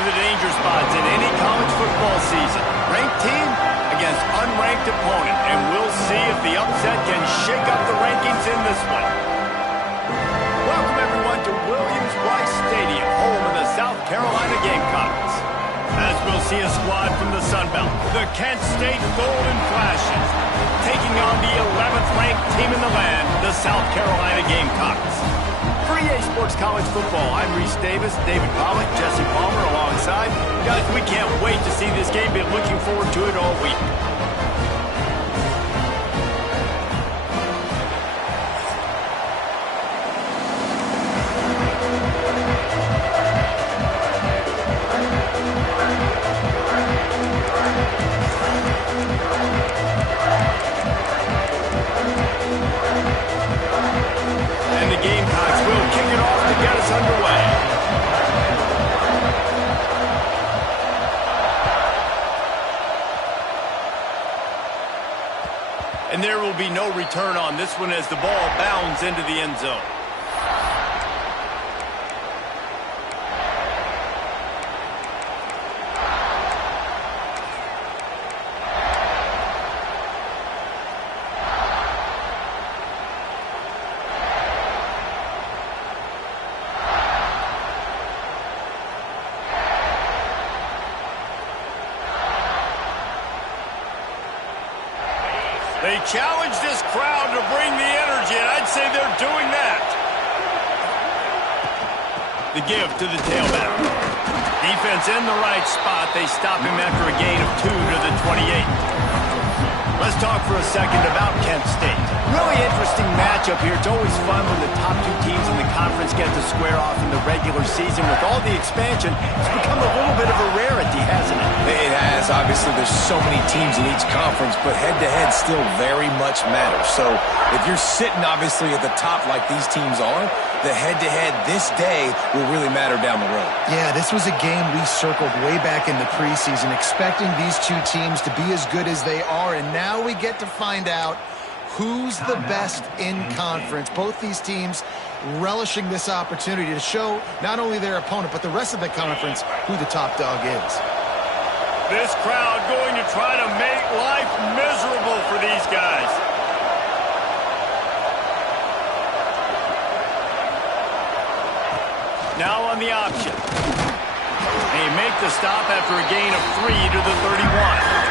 of the danger spots in any college football season. Ranked team against unranked opponent, and we'll see if the upset can shake up the rankings in this one. Welcome, everyone, to Williams-Brice Stadium, home of the South Carolina Gamecocks. As we'll see a squad from the Sun Belt, the Kent State Golden Flashes, taking on the 11th ranked team in the land, the South Carolina Gamecocks. For EA Sports College Football, I'm Reese Davis, David Pollack, Jesse Palmer alongside. Guys, we can't wait to see this game. Been looking forward to it all week. And the Gamecocks will kick it off to get us underway. And there will be no return on this one as the ball bounds into the end zone. They challenge this crowd to bring the energy, and I'd say they're doing that. The give to the tailback. Defense in the right spot. They stop him after a gain of 2 to the 28. Let's talk for a second about Kent State. Really interesting matchup here. It's always fun when the top two teams in the conference get to square off in the regular season. With all the expansion, it's become a little bit of a rarity, hasn't it? It has. Obviously, there's so many teams in each conference, but head-to-head still very much matters. So if you're sitting, obviously, at the top like these teams are, the head-to-head this day will really matter down the road. Yeah, this was a game we circled way back in the preseason, expecting these two teams to be as good as they are, and now we get to find out who's the best in conference. Both these teams relishing this opportunity to show not only their opponent, but the rest of the conference who the top dog is. This crowd going to try to make life miserable for these guys. Now on the option. They make the stop after a gain of 3 to the 31.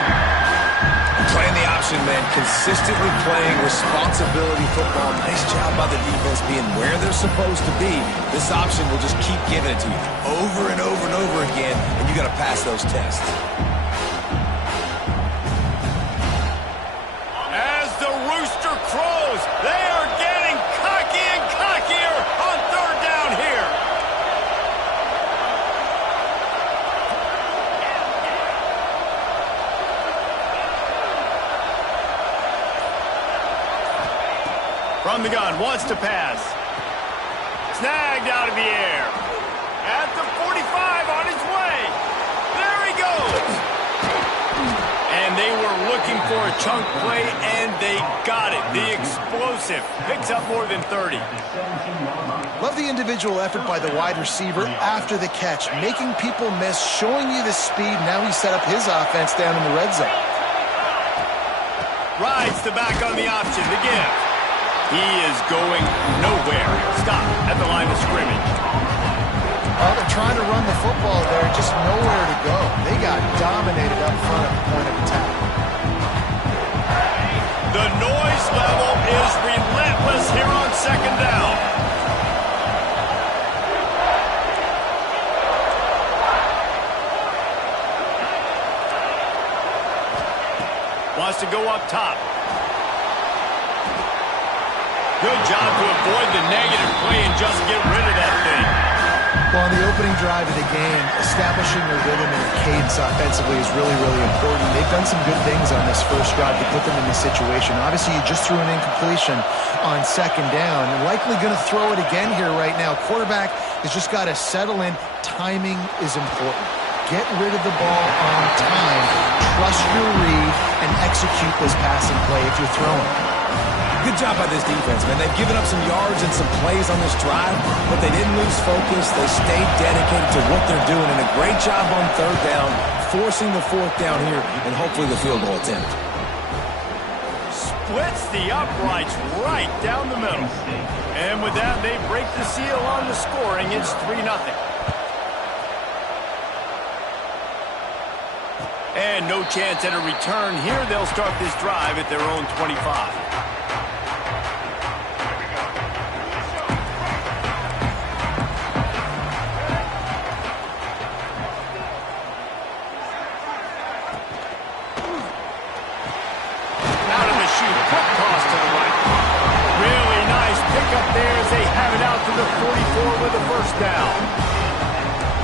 Playing the option, man, consistently playing responsibility football. Nice job by the defense being where they're supposed to be. This option will just keep giving it to you over and over and over again, and you got to pass those tests. As the rooster crows, they are getting cocky and cockier on third down here. From the gun, wants to pass. Snagged out of the air. At the 45, on his way. There he goes. And they were looking for a chunk play, and they got it. The explosive picks up more than 30. Love the individual effort by the wide receiver after the catch, making people miss, showing you the speed. Now he set up his offense down in the red zone. Rides the back on the option, the give. He is going nowhere. Stop at the line of scrimmage. Well, they're trying to run the football there, just nowhere to go. They got dominated up front at the point of attack. The noise level is relentless here on second down. Wants to go up top. Good job to avoid the negative play and just get rid of that thing. Well, on the opening drive of the game, establishing a rhythm and a cadence offensively is really, really important. They've done some good things on this first drive to put them in this situation. Obviously, you just threw an incompletion on second down. And likely going to throw it again here right now. Quarterback has just got to settle in. Timing is important. Get rid of the ball on time. Trust your read and execute this passing play if you're throwing. Good job by this defense, man. They've given up some yards and some plays on this drive, but they didn't lose focus. They stayed dedicated to what they're doing, and a great job on third down, forcing the fourth down here, and hopefully the field goal attempt. Splits the uprights right down the middle. And with that, they break the seal on the scoring. It's 3-0. And no chance at a return here. They'll start this drive at their own 25.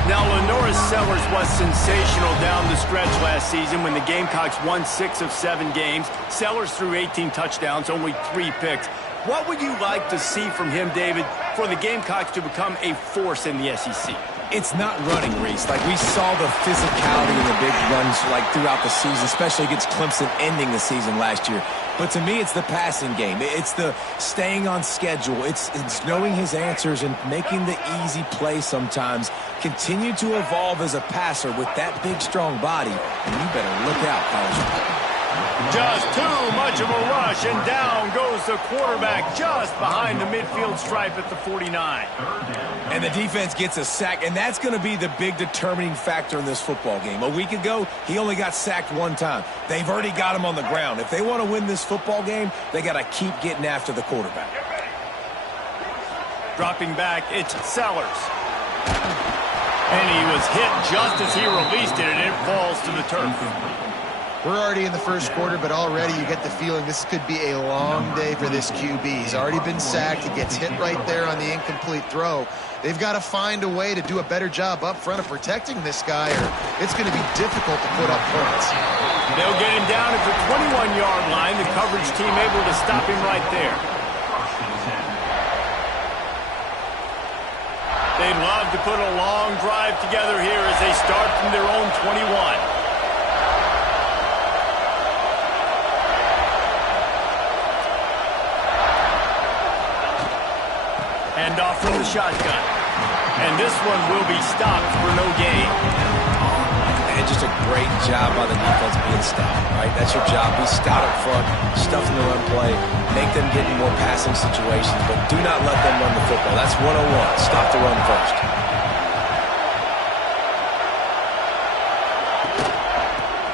Now, Lenoris Sellers was sensational down the stretch last season when the Gamecocks won 6 of 7 games. Sellers threw 18 touchdowns, only 3 picks. What would you like to see from him, David, for the Gamecocks to become a force in the SEC? It's not running, Reese. Like, we saw the physicality in the big runs like throughout the season, especially against Clemson ending the season last year. But to me, it's the passing game. It's the staying on schedule. It's knowing his answers and making the easy play sometimes. Continue to evolve as a passer with that big, strong body. And you better look out, college. Just too much of a rush, and down goes the quarterback just behind the midfield stripe at the 49. And the defense gets a sack, and that's going to be the big determining factor in this football game. A week ago, he only got sacked 1 time. They've already got him on the ground. If they want to win this football game, they got to keep getting after the quarterback. Dropping back, it's Sellers. And he was hit just as he released it, and it falls to the turf. We're already in the first quarter, but already you get the feeling this could be a long day for this QB. He's already been sacked. He gets hit right there on the incomplete throw. They've got to find a way to do a better job up front of protecting this guy, or it's going to be difficult to put up points. They'll get him down at the 21-yard line. The coverage team able to stop him right there. They'd love to put a long drive together here as they start from their own 21. Hand off from the shotgun. And this one will be stopped for no gain. And just a great job by the defense being stout, right? That's your job. Be stout up front, stuff in the run play, make them get in more passing situations, but do not let them run the football. That's 101. Stop the run first.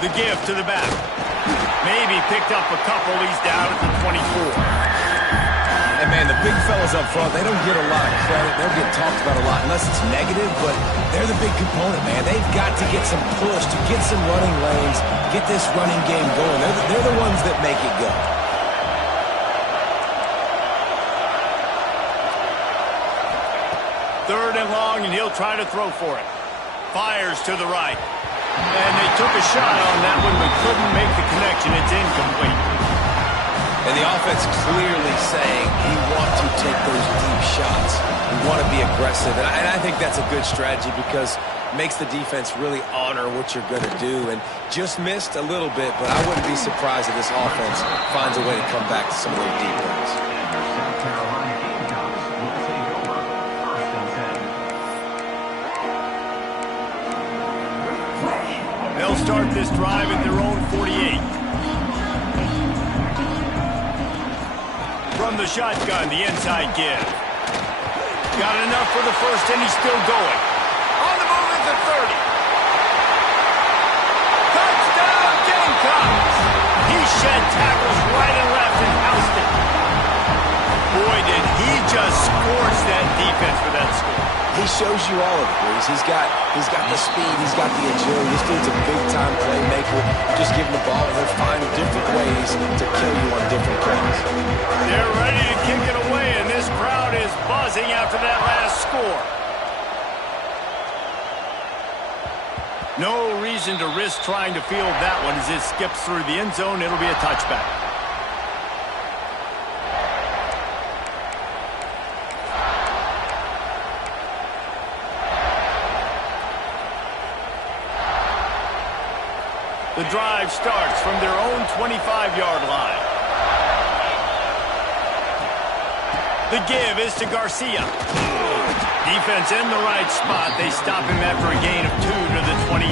The give to the back. Maybe picked up a couple. He's down at the 24. And, man, the big fellas up front, they don't get a lot of credit. They'll get talked about a lot unless it's negative, but they're the big component, man. They've got to get some push, to get some running lanes, get this running game going. They're the ones that make it go. Third and long, and he'll try to throw for it. Fires to the right. And they took a shot on that one, but couldn't make the connection. It's incomplete. And the offense clearly saying we want to take those deep shots. We want to be aggressive. And I think that's a good strategy because it makes the defense really honor what you're going to do. And just missed a little bit, but I wouldn't be surprised if this offense finds a way to come back to some of those deep ones. They'll start this drive at their own 48. From the shotgun, the inside give. Got enough for the first, and he's still going. On the move at the 30. Touchdown, Gamecocks! He shed tackles right and left and housed it. Boy, did he just scorch that defense for that score. He shows you all of it, Reese. He's got the speed, he's got the agility. This dude's a big-time playmaker. Just give him the ball, and he'll find different ways to kill you on different plays. They're ready to kick it away, and this crowd is buzzing after that last score. No reason to risk trying to field that one as it skips through the end zone. It'll be a touchback. The drive starts from their own 25-yard line. The give is to Garcia. Defense in the right spot. They stop him after a gain of 2 to the 28.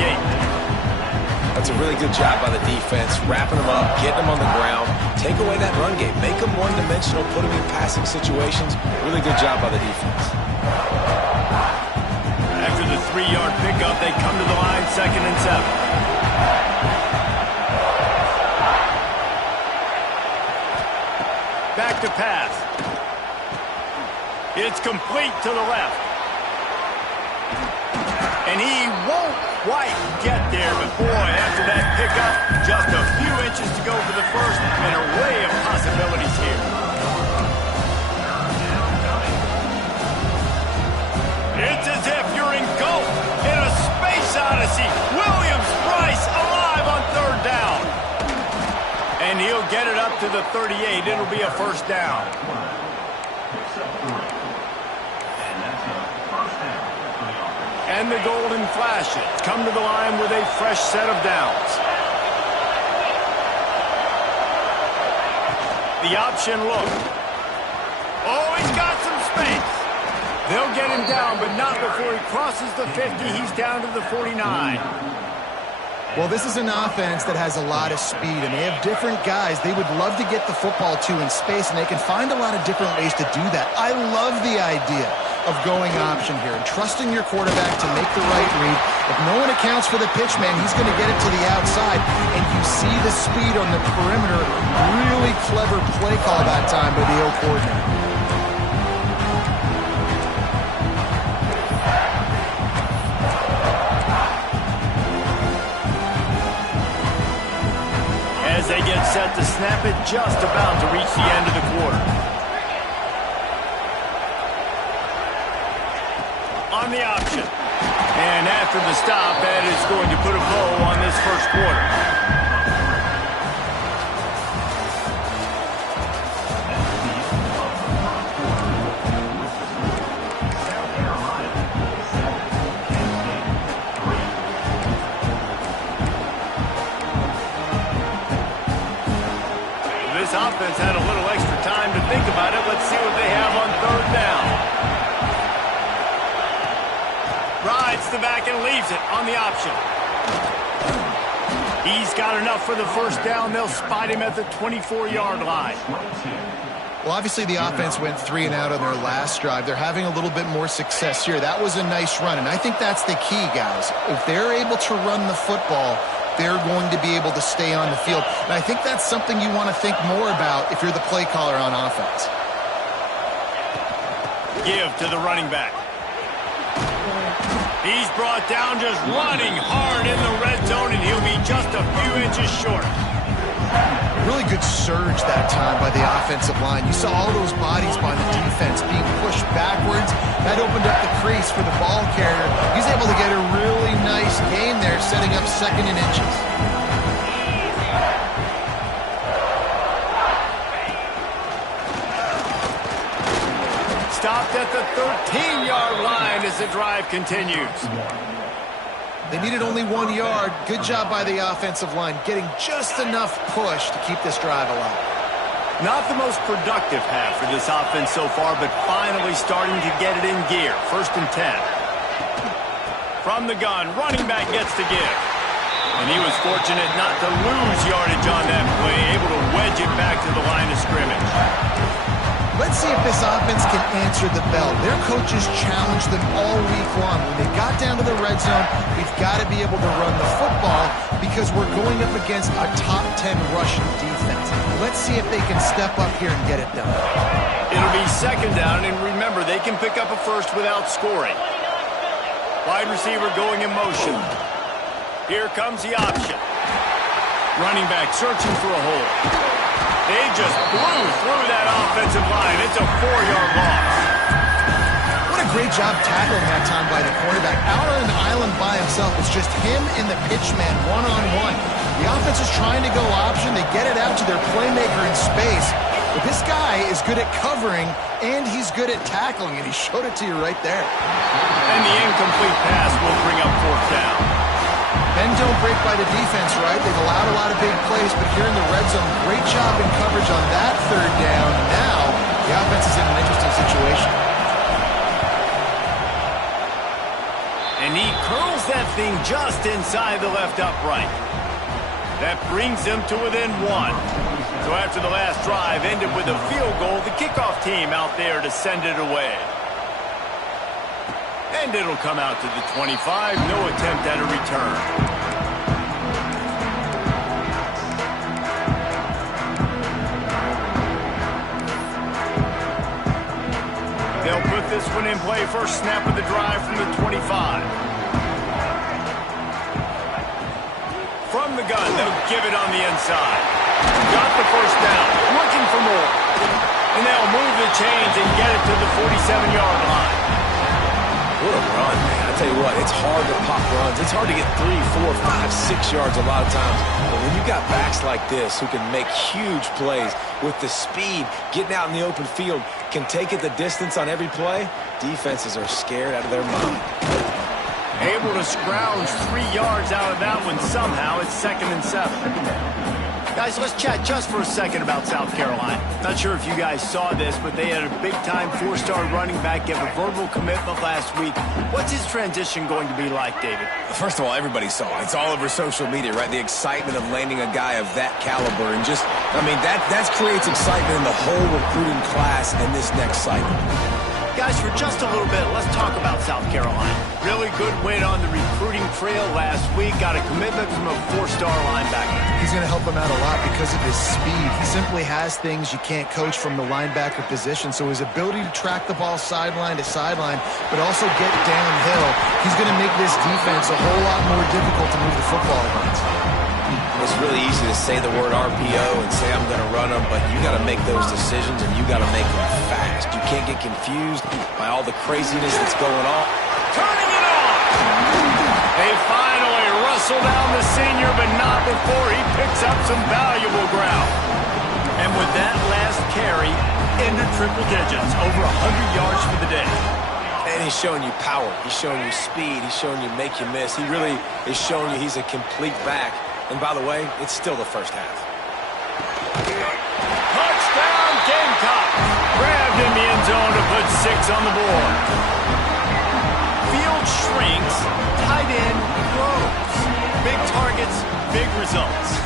That's a really good job by the defense, wrapping him up, getting him on the ground, take away that run game, make him one-dimensional, put him in passing situations. Really good job by the defense. After the 3-yard pickup, they come to the line, 2nd and 7. Back to pass. It's complete to the left. And he won't quite get there, but boy, after that pickup, just a few inches to go for the first, and an array of possibilities here. It's as if you're engulfed in a space odyssey. Williams-Brice alive on 3rd down. And he'll get it up to the 38. It'll be a 1st down. And the golden flashes come to the line with a fresh set of downs. The option look. Oh, he's got some space. They'll get him down, but not before he crosses the 50. He's down to the 49. Well, this is an offense that has a lot of speed, and they have different guys they would love to get the football to in space, and they can find a lot of different ways to do that. I love the idea of going option here and trusting your quarterback to make the right read. If no one accounts for the pitch, man, he's going to get it to the outside, and you see the speed on the perimeter. Really clever play call that time by the O coordinator. As they get set to snap it, just about to reach the end of the quarter. On the option. And after the stop, that is going to put a bow on this first quarter. This offense had a little extra time to think about it. Let's see what they have on 3rd down. Rides the back and leaves it on the option. He's got enough for the 1st down. They'll spot him at the 24-yard line. Well, obviously the offense went 3 and out on their last drive. They're having a little bit more success here. That was a nice run, and I think that's the key, guys. If they're able to run the football, they're going to be able to stay on the field. And I think that's something you want to think more about if you're the play caller on offense. Give to the running back. He's brought down just running hard in the red zone, and he'll be just a few inches short. Really good surge that time by the offensive line. You saw all those bodies by the defense being pushed backwards. That opened up the crease for the ball carrier. He's able to get a really nice gain there, setting up 2nd and inches. Stopped at the 13-yard line as the drive continues. They needed only 1 yard. Good job by the offensive line, getting just enough push to keep this drive alive. Not the most productive half for this offense so far, but finally starting to get it in gear. 1st and 10. From the gun, running back gets to give. And he was fortunate not to lose yardage on that play, able to wedge it back to the line of scrimmage. Let's see if this offense can answer the bell. Their coaches challenged them all week long. When they got down to the red zone, we've got to be able to run the football because we're going up against a top 10 rushing defense. Let's see if they can step up here and get it done. It'll be 2nd down, and remember, they can pick up a first without scoring. Wide receiver going in motion. Here comes the option. Running back searching for a hole. They just blew through that offensive line. It's a 4-yard loss. What a great job tackling that time by the cornerback. Out on an island by himself. It's just him and the pitch man one-on-one. The offense is trying to go option. They get it out to their playmaker in space. But this guy is good at covering, and he's good at tackling, and he showed it to you right there. And the incomplete pass will bring up 4th down. Bend don't break by the defense, right? They've allowed a lot of big plays, but here in the red zone, great job in coverage on that 3rd down. Now, The offense is in an interesting situation. And he curls that thing just inside the left upright. That brings them to within one. So after the last drive ended with a field goal, the kickoff team out there to send it away. And it'll come out to the 25. No attempt at a return. They'll put this one in play. First snap of the drive from the 25. From the gun, they'll give it on the inside. Got the first down. Looking for more. And they'll move the chains and get it to the 47-yard line. What a run, man. I tell you what, it's hard to pop runs. It's hard to get 3, 4, 5, 6 yards a lot of times. But when you got backs like this who can make huge plays with the speed, getting out in the open field, can take it the distance on every play, defenses are scared out of their mind. Able to scrounge 3 yards out of that one somehow. It's 2nd and 7. Guys, let's chat just for a second about South Carolina. Not sure if you guys saw this, but they had a big-time 4-star running back give a verbal commitment last week. What's his transition going to be like, David? First of all, everybody saw it. It's all over social media, right? The excitement of landing a guy of that caliber. And just, I mean, that creates excitement in the whole recruiting class in this next cycle. Guys, for just a little bit, let's talk about South Carolina. Really good win on the recruiting trail last week. Got a commitment from a 4-star linebacker. He's going to help them out a lot because of his speed. He simply has things you can't coach from the linebacker position. So his ability to track the ball sideline to sideline, but also get downhill, he's going to make this defense a whole lot more difficult to move the football against. It's really easy to say the word RPO and say I'm going to run them, but you got to make those decisions and you got to make them fast. You can't get confused by all the craziness that's going on. Turning it on! They finally wrestle down the senior, but not before he picks up some valuable ground. And with that last carry, into triple digits, over 100 yards for the day. And he's showing you power. He's showing you speed. He's showing you make you miss. He really is showing you he's a complete back. And by the way, it's still the first half. Touchdown, Gamecocks! Grabbed in the end zone to put 6 on the board. Field shrinks, tight end grows. Big targets, big results.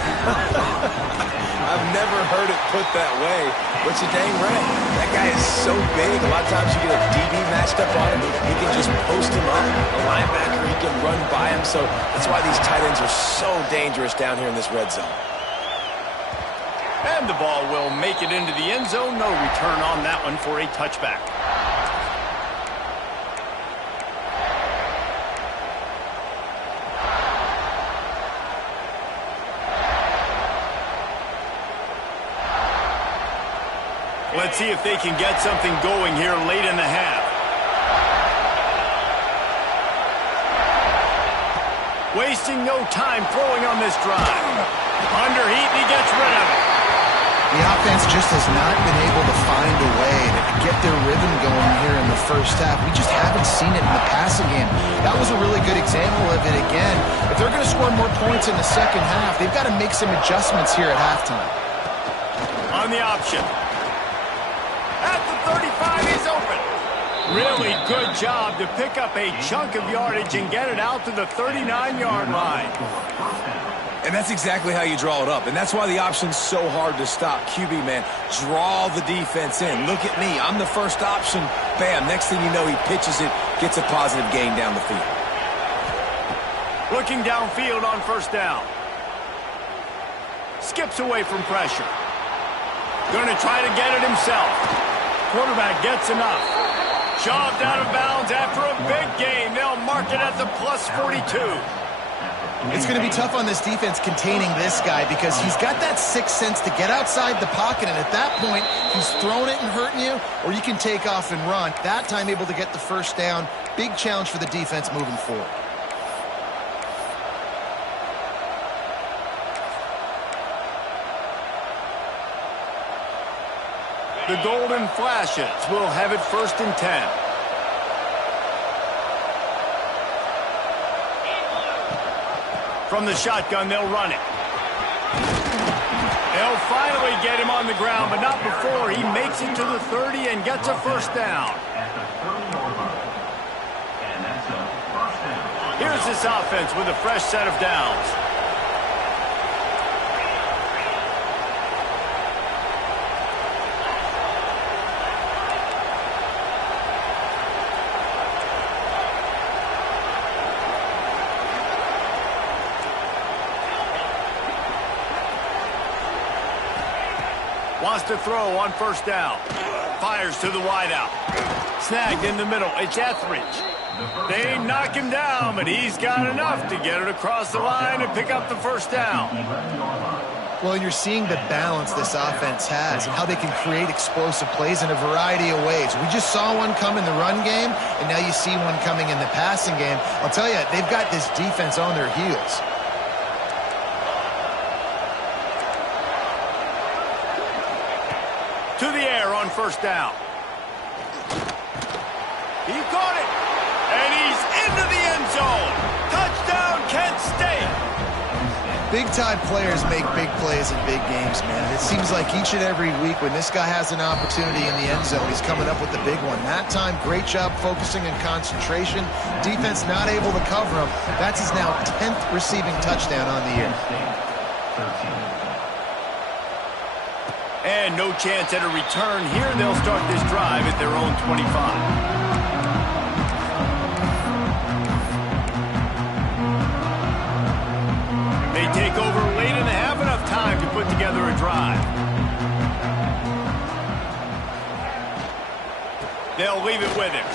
I've never heard it put that way, but you're dang right. That guy is so big. A lot of times you get a DB matched up on him. He can just post him up. A linebacker, he can run by him. So that's why these tight ends are so dangerous down here in this red zone. And the ball will make it into the end zone. No return on that one for a touchback. Let's see if they can get something going here late in the half. Wasting no time throwing on this drive. Under heat, and he gets rid of it. The offense just has not been able to find a way to get their rhythm going here in the first half. We just haven't seen it in the passing game. That was a really good example of it again. If they're going to score more points in the second half, they've got to make some adjustments here at halftime. On the option. At the 35, he's open. Really good job to pick up a chunk of yardage and get it out to the 39-yard line. And that's exactly how you draw it up. And that's why the option's so hard to stop. QB, man, draw the defense in. Look at me. I'm the first option. Bam. Next thing you know, he pitches it, gets a positive gain down the field. Looking downfield on first down. Skips away from pressure. Going to try to get it himself. Quarterback gets enough. Shoved out of bounds after a big gain. They'll mark it at the plus 42. It's going to be tough on this defense containing this guy because he's got that sixth sense to get outside the pocket, and at that point, he's throwing it and hurting you, or you can take off and run. That time able to get the first down. Big challenge for the defense moving forward. The Golden Flashes will have it 1st and 10. From the shotgun, they'll run it. They'll finally get him on the ground, but not before he makes it to the 30 and gets a first down. Here's this offense with a fresh set of downs. Wants to throw on first down. Fires to the wideout. Snagged in the middle. It's Etheridge. They knock him down, but he's got enough to get it across the line and pick up the first down. Well, you're seeing the balance this offense has and how they can create explosive plays in a variety of ways. We just saw one come in the run game, and now you see one coming in the passing game. I'll tell you, they've got this defense on their heels. To the air on first down. He caught it. And he's into the end zone. Touchdown, Kent State. Big-time players make big plays in big games, man. It seems like each and every week when this guy has an opportunity in the end zone, he's coming up with the big one. That time, great job focusing and concentration. Defense not able to cover him. That's his now 10th receiving touchdown on the year. And no chance at a return here. They'll start this drive at their own 25. They take over late and have enough time to put together a drive. They'll leave it with him.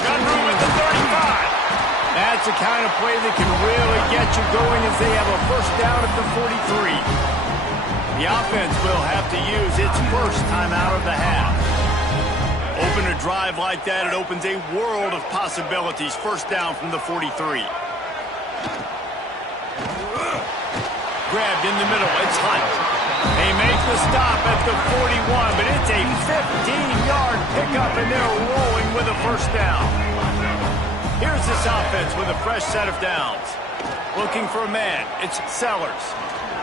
Got room at the 35. That's the kind of play that can really get you going as they have a first down at the 43. The offense will have to use its first time out of the half. Open a drive like that, it opens a world of possibilities. First down from the 43. Grabbed in the middle, it's Hunt. They make the stop at the 41, but it's a 15-yard pickup, and they're rolling with a first down. Here's this offense with a fresh set of downs. Looking for a man, it's Sellers.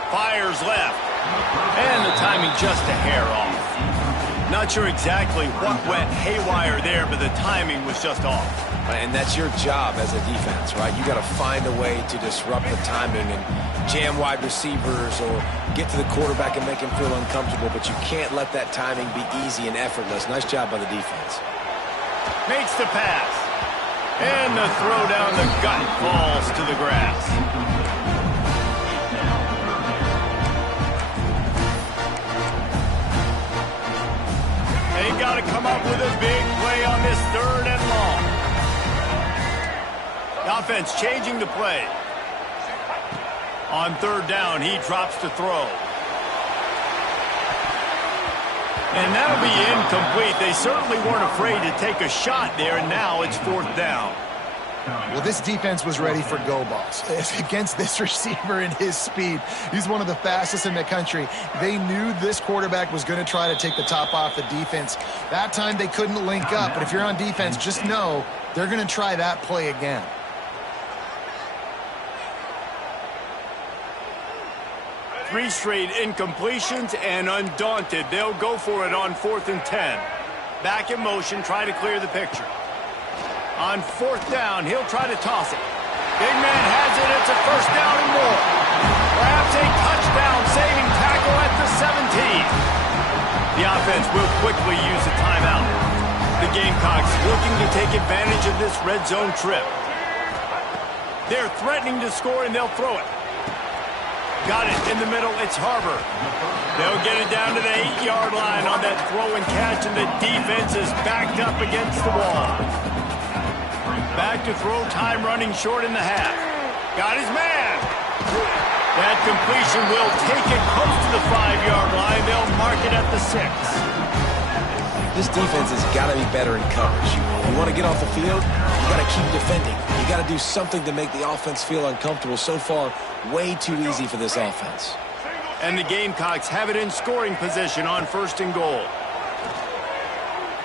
Fires left. And the timing just a hair off. Not sure exactly what went haywire there, but the timing was just off. And that's your job as a defense, right? You got to find a way to disrupt the timing and jam wide receivers or get to the quarterback and make him feel uncomfortable, but you can't let that timing be easy and effortless. Nice job by the defense. Makes the pass. And the throw down the gut falls to the grass. They've got to come up with a big play on this third and long. The offense changing the play. On third down, he drops to throw. And that'll be incomplete. They certainly weren't afraid to take a shot there, and now it's fourth down. Well, this defense was ready for go balls. Against this receiver and his speed, he's one of the fastest in the country. They knew this quarterback was going to try to take the top off the defense. That time they couldn't link up, but if you're on defense, just know they're going to try that play again. Three straight incompletions, and undaunted, they'll go for it on 4th and 10. Back in motion, try to clear the picture. On fourth down, he'll try to toss it. Big man has it. It's a first down and more. Perhaps a touchdown-saving tackle at the 17. The offense will quickly use a timeout. The Gamecocks looking to take advantage of this red zone trip. They're threatening to score, and they'll throw it. Got it in the middle. It's Harbor. They'll get it down to the 8-yard line on that throw and catch, and the defense is backed up against the wall. Back to throw, time running short in the half. Got his man. That completion will take it close to the 5-yard line. They'll mark it at the 6. This defense has got to be better in coverage. You want to get off the field, you got to keep defending. You got to do something to make the offense feel uncomfortable. So far, way too easy for this offense. And the Gamecocks have it in scoring position on 1st and goal.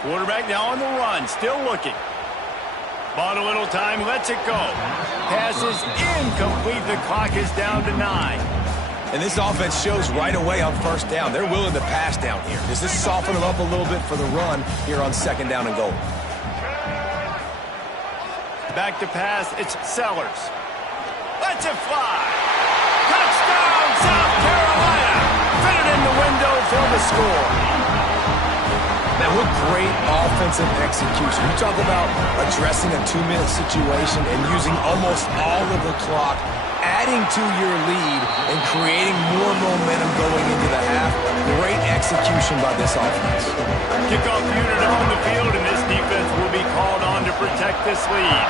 Quarterback now on the run, still looking. Bought a little time, lets it go. Pass is incomplete. The clock is down to 9. And this offense shows right away on first down. They're willing to pass down here. Does this soften them up a little bit for the run here on second down and goal? Back to pass, it's Sellers. Lets it fly. Touchdown, South Carolina. Fitted in the window for the score. Now, what great offensive execution. You talk about addressing a 2-minute situation and using almost all of the clock, adding to your lead and creating more momentum going into the half. Great execution by this offense. Kickoff unit on the field, and this defense will be called on to protect this lead.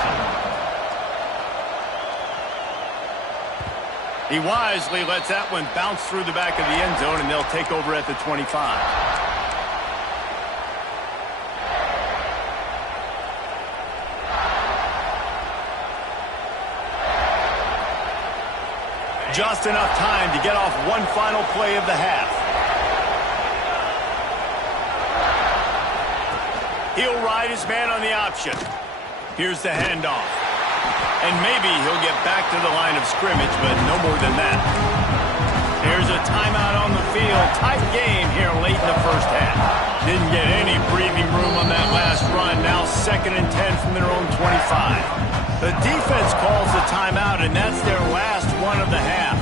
He wisely lets that one bounce through the back of the end zone, and they'll take over at the 25. Just enough time to get off one final play of the half. He'll ride his man on the option. Here's the handoff. And maybe he'll get back to the line of scrimmage, but no more than that. Here's a timeout on the field. Tight game here late in the first half. Didn't get any breathing room on that last run. Now 2nd and 10 from their own 25. The defense calls the timeout, and that's their last one of the half.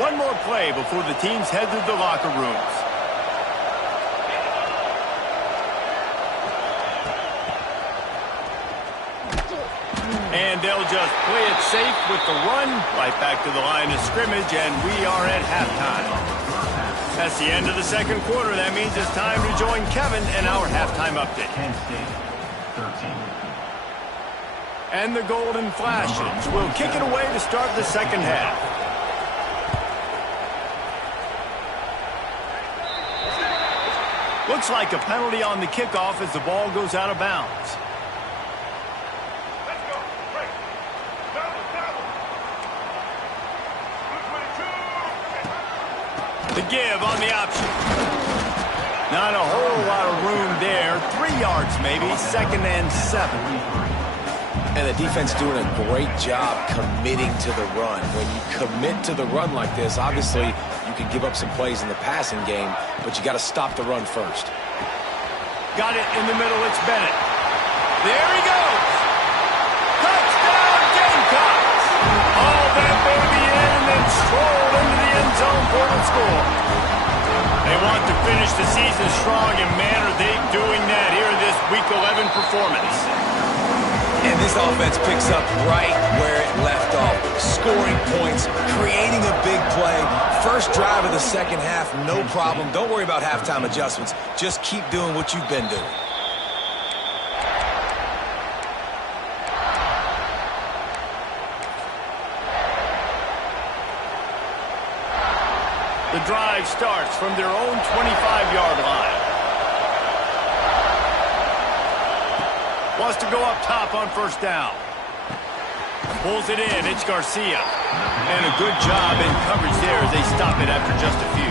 One more play before the teams head to the locker rooms. And they'll just play it safe with the run, right back to the line of scrimmage, and we are at halftime. That's the end of the second quarter. That means it's time to join Kevin in our halftime update. Kent State, 13. And the Golden Flashes will kick it away to start the second half. Looks like a penalty on the kickoff as the ball goes out of bounds. The give on the option. Not a whole lot of room there. 3 yards maybe. 2nd and 7. And the defense doing a great job committing to the run. When you commit to the run like this, obviously you can give up some plays in the passing game, but you got to stop the run first. Got it in the middle. It's Bennett. There he goes. Touchdown, Gamecocks. All that baby in and then stroll into the end zone for the score. They want to finish the season strong, and man, are they doing that here in this Week 11 performance. And this offense picks up right where it left off. Scoring points, creating a big play. First drive of the second half, no problem. Don't worry about halftime adjustments. Just keep doing what you've been doing. The drive starts from their own 25-yard line. Wants to go up top on first down. Pulls it in. It's Garcia. And a good job in coverage there as they stop it after just a few.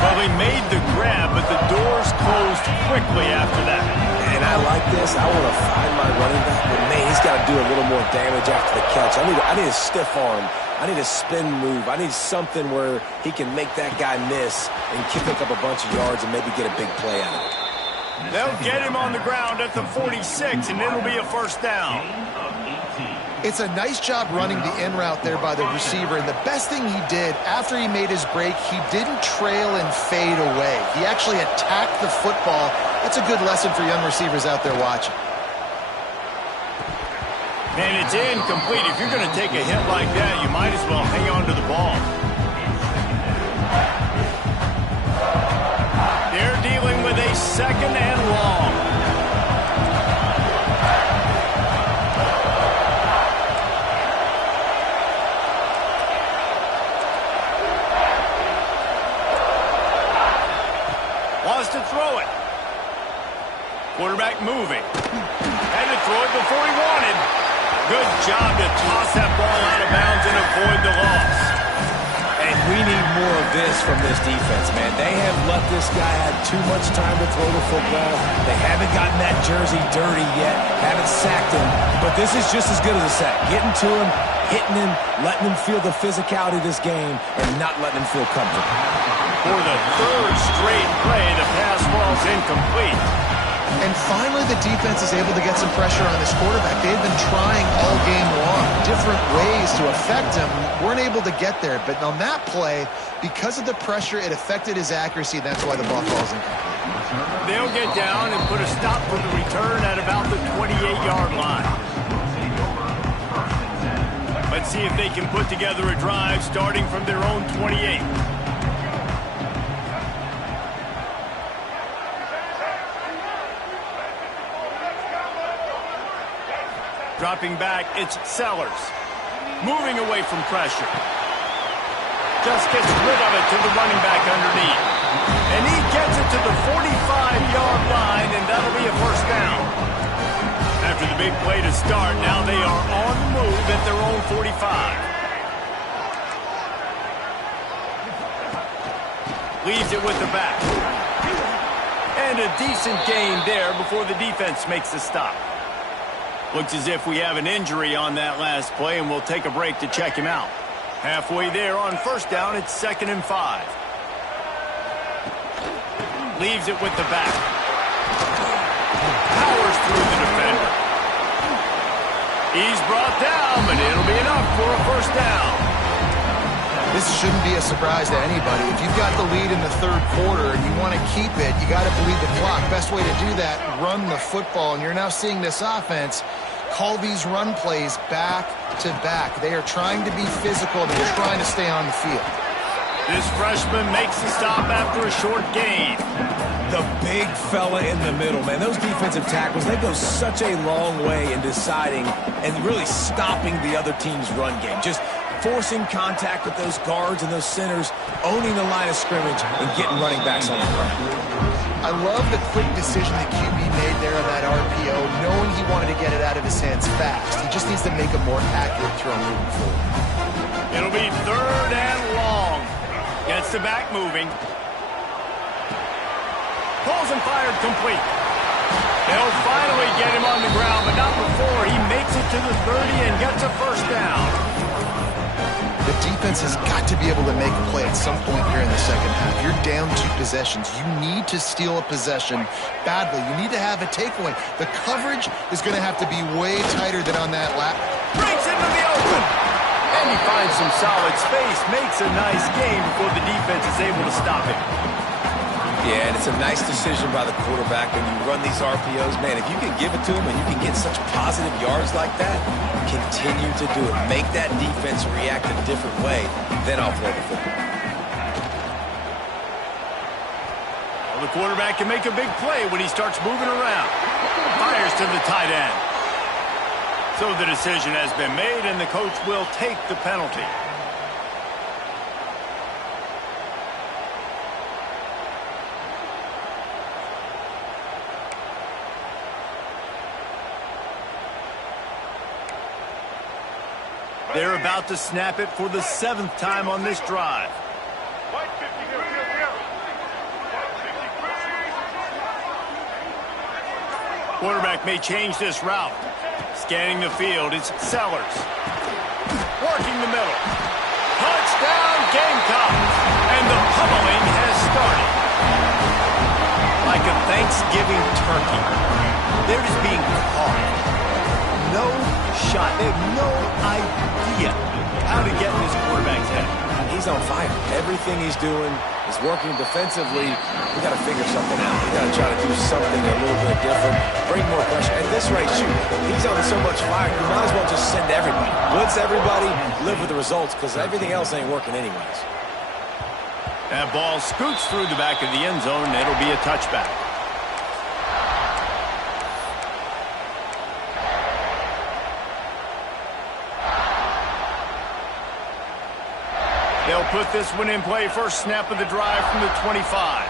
Well, they made the grab, but the doors closed quickly after that. And I like this. I want to find my running back, but man, he's got to do a little more damage after the catch. I need a stiff arm. I need a spin move. I need something where he can make that guy miss and pick up a bunch of yards and maybe get a big play out of it. They'll get him on the ground at the 46, and it'll be a first down. It's a nice job running the in route there by the receiver, and the best thing he did after he made his break, he didn't trail and fade away. He actually attacked the football. That's a good lesson for young receivers out there watching. And it's incomplete. If you're going to take a hit like that, you might as well hang on to the ball. They're dealing with a 2nd and long. Wants to throw it. Quarterback moving. Had to throw it before he wanted. Good job to toss that ball out of bounds and avoid the loss. And We need more of this from this defense, man. They have let this guy have too much time to throw the football. They haven't gotten that jersey dirty yet, haven't sacked him, but this is just as good as a sack. Getting to him, hitting him, letting him feel the physicality of this game, and not letting him feel comfortable. For the third straight play, the pass falls incomplete. And finally, the defense is able to get some pressure on this quarterback. They've been trying all game long, different ways to affect him. Weren't able to get there. But on that play, because of the pressure, it affected his accuracy. That's why the ball falls incomplete. They'll get down and put a stop for the return at about the 28-yard line. Let's see if they can put together a drive starting from their own 28. Dropping back, it's Sellers. Moving away from pressure. Just gets rid of it to the running back underneath. And he gets it to the 45-yard line, and that'll be a first down. After the big play to start, now they are on the move at their own 45. Leaves it with the back. And a decent gain there before the defense makes the stop. Looks as if we have an injury on that last play, and we'll take a break to check him out. Halfway there on first down, it's 2nd and 5. Leaves it with the back. Powers through the defender. He's brought down, but it'll be enough for a first down. This shouldn't be a surprise to anybody. If you've got the lead in the third quarter and you want to keep it, you got to bleed the clock. Best way to do that, run the football. And you're now seeing this offense call these run plays back to back. They are trying to be physical. They're trying to stay on the field. This freshman makes the stop after a short gain. The big fella in the middle, man. Those defensive tackles, they go such a long way in deciding and really stopping the other team's run game. Just forcing contact with those guards and those centers, owning the line of scrimmage, and getting running backs on the ground. I love the quick decision that QB made there on that RPO, knowing he wanted to get it out of his hands fast. He just needs to make a more accurate throw moving forward. It'll be 3rd and long. Gets the back moving. Pulls and fired complete. They'll finally get him on the ground, but not before he makes it to the 30 and gets a first down. The defense has got to be able to make a play at some point here in the second half. You're down 2 possessions. You need to steal a possession badly. You need to have a takeaway. The coverage is going to have to be way tighter than on that lap. Breaks into the open. And he finds some solid space. Makes a nice game before the defense is able to stop him. Yeah, and it's a nice decision by the quarterback when you run these RPOs. Man, if you can give it to him and you can get such positive yards like that, continue to do it. Make that defense react a different way, then I'll throw the football. Well, the quarterback can make a big play when he starts moving around. Fires to the tight end. So the decision has been made, and the coach will take the penalty. They're about to snap it for the 7th time on this drive. Quarterback may change this route. Scanning the field, it's Sellers. Working the middle. Touchdown, Gamecocks! And the pummeling has started. Like a Thanksgiving turkey. They're just being caught. No shot. They have no idea how to get in this quarterback's head. He's on fire. Everything he's doing is working defensively. We got to figure something out. We got to try to do something a little bit different. Bring more pressure. At this rate, shoot, he's on so much fire, you might as well just send everybody. Blitz everybody, live with the results, because everything else ain't working anyways. That ball scoots through the back of the end zone, and it'll be a touchback. They'll put this one in play. First snap of the drive from the 25.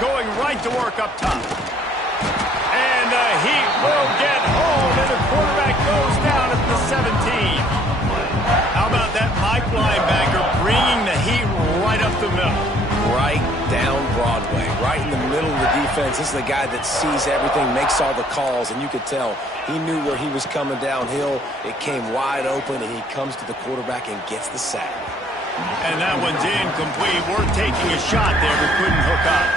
Going right to work up top. And the Heat will get home 17. How about that Mike linebacker bringing the heat right up the middle? Right down Broadway, right in the middle of the defense. This is the guy that sees everything, makes all the calls, and you could tell he knew where he was coming downhill. It came wide open, and he comes to the quarterback and gets the sack. And that one's incomplete. We're taking a shot there, but couldn't hook up.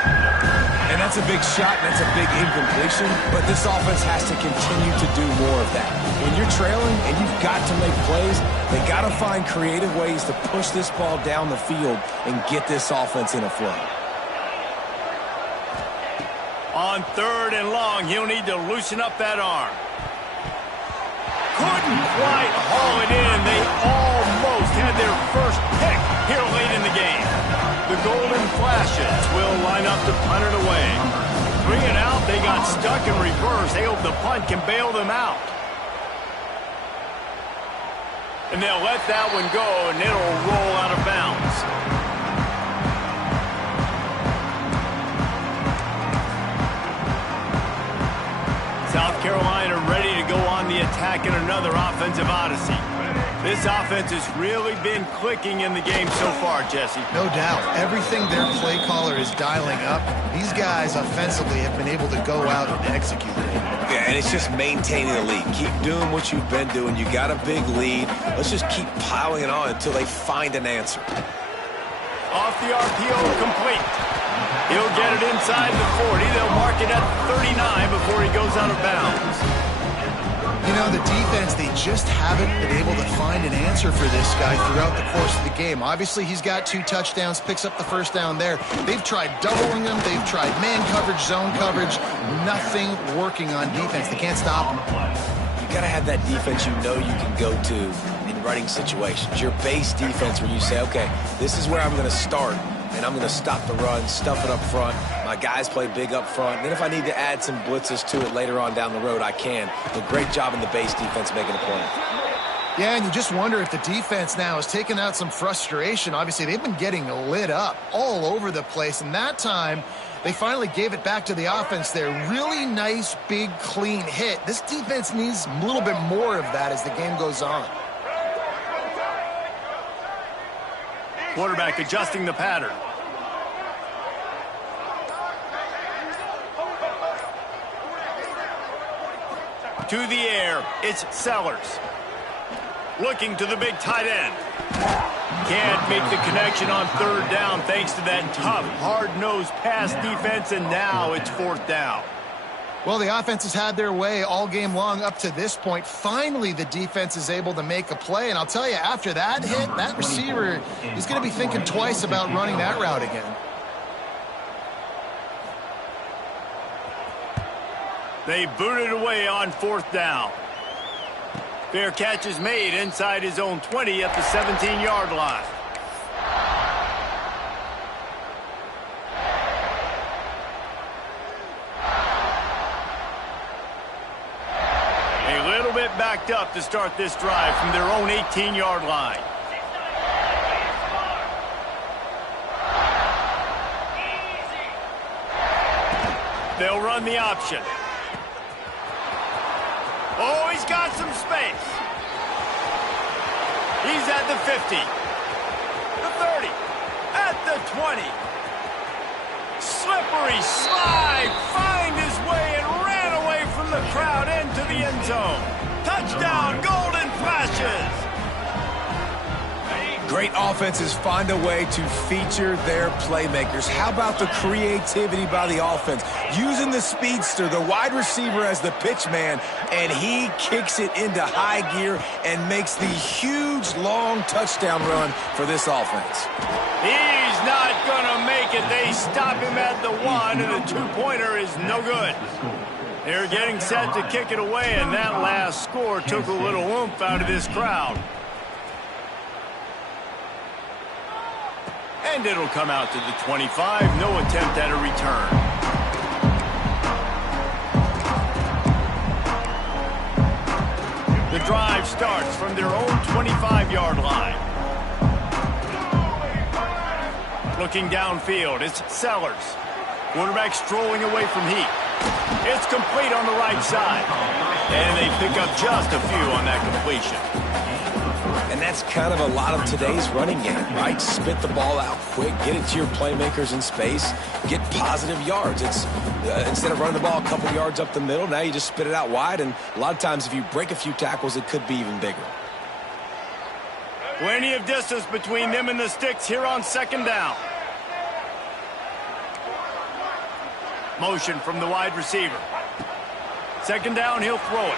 And that's a big shot, and that's a big incompletion, but this offense has to continue to do more of that. When you're trailing and you've got to make plays, they got to find creative ways to push this ball down the field and get this offense in a flow. On 3rd and long, he'll need to loosen up that arm. Couldn't quite haul it in. They almost had their first pick here late in the game. The Golden Flashes will line up to punt it away. 3 and out, they got stuck in reverse. They hope the punt can bail them out. And they'll let that one go, and it'll roll out of bounds. South Carolina ready to go on the attack in another offensive odyssey. This offense has really been clicking in the game so far, Jesse. No doubt. Everything their play caller is dialing up, these guys offensively have been able to go out and execute it. Yeah, and it's just maintaining the lead. Keep doing what you've been doing. You got a big lead. Let's just keep piling it on until they find an answer. Off the RPO, complete. He'll get it inside the 40. They'll mark it at 39 before he goes out of bounds. You know, the defense, they just haven't been able to find an answer for this guy throughout the course of the game. Obviously, he's got 2 touchdowns, picks up the first down there. They've tried doubling him. They've tried man coverage, zone coverage. Nothing working on defense. They can't stop him. You got to have that defense you know you can go to in running situations. Your base defense where you say, okay, this is where I'm going to start, and I'm going to stop the run, stuff it up front. My guys play big up front. And then if I need to add some blitzes to it later on down the road, I can. But great job in the base defense making a play. Yeah, and you just wonder if the defense now has taken out some frustration. Obviously, they've been getting lit up all over the place. And that time, they finally gave it back to the offense there. Really nice, big, clean hit. This defense needs a little bit more of that as the game goes on. Quarterback adjusting the pattern. To the air, it's Sellers. Looking to the big tight end. Can't make the connection on 3rd down thanks to that tough, hard-nosed pass defense, and now it's 4th down. Well, the offense has had their way all game long up to this point. Finally, the defense is able to make a play. And I'll tell you, after that hit, that receiver is going to be thinking twice about running that route again. They booted away on 4th down. Fair catch is made inside his own 20 at the 17-yard line. A little bit backed up to start this drive from their own 18-yard line. They'll run the option. Oh, he's got some space. He's at the 50, the 30, at the 20. Slippery slide, find his way and ran away from the crowd into the end zone. Touchdown, Golden Flashes. Great offenses find a way to feature their playmakers. How about the creativity by the offense? Using the speedster, the wide receiver as the pitch man, and he kicks it into high gear and makes the huge, long touchdown run for this offense. He's not going to make it. They stop him at the 1, and the 2-pointer is no good. They're getting set to kick it away, and that last score took a little oomph out of this crowd. And it'll come out to the 25. No attempt at a return. The drive starts from their own 25-yard line. Looking downfield, it's Sellers. Quarterback strolling away from heat. It's complete on the right side. And they pick up just a few on that completion. And that's kind of a lot of today's running game, right? Spit the ball out quick, get it to your playmakers in space, get positive yards. It's instead of running the ball a couple yards up the middle, now you just spit it out wide, and a lot of times if you break a few tackles, it could be even bigger. Plenty of distance between them and the sticks here on second down. Motion from the wide receiver. Second down, he'll throw it.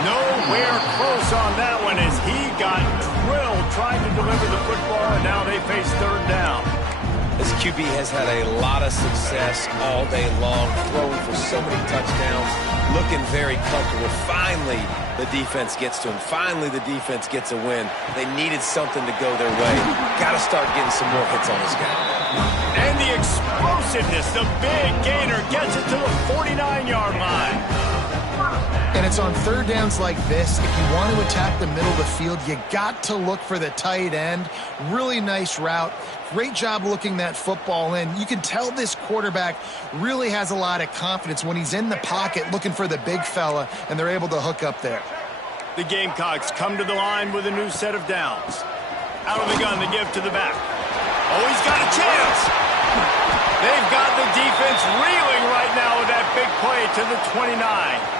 Nowhere close on that one as he got drilled trying to deliver the football, and now they face third down. This QB has had a lot of success all day long, throwing for so many touchdowns, looking very comfortable. Finally, the defense gets to him. Finally, the defense gets a win. They needed something to go their way. Got to start getting some more hits on this guy. And the explosiveness, the big gainer gets it to the 49-yard line. And it's on third downs like this. If you want to attack the middle of the field, you got to look for the tight end. Really nice route. Great job looking that football in. You can tell this quarterback really has a lot of confidence when he's in the pocket looking for the big fella, and they're able to hook up there. The Gamecocks come to the line with a new set of downs. Out of the gun, they give to the back. Oh, he's got a chance. They've got the defense reeling right now with that big play to the 29.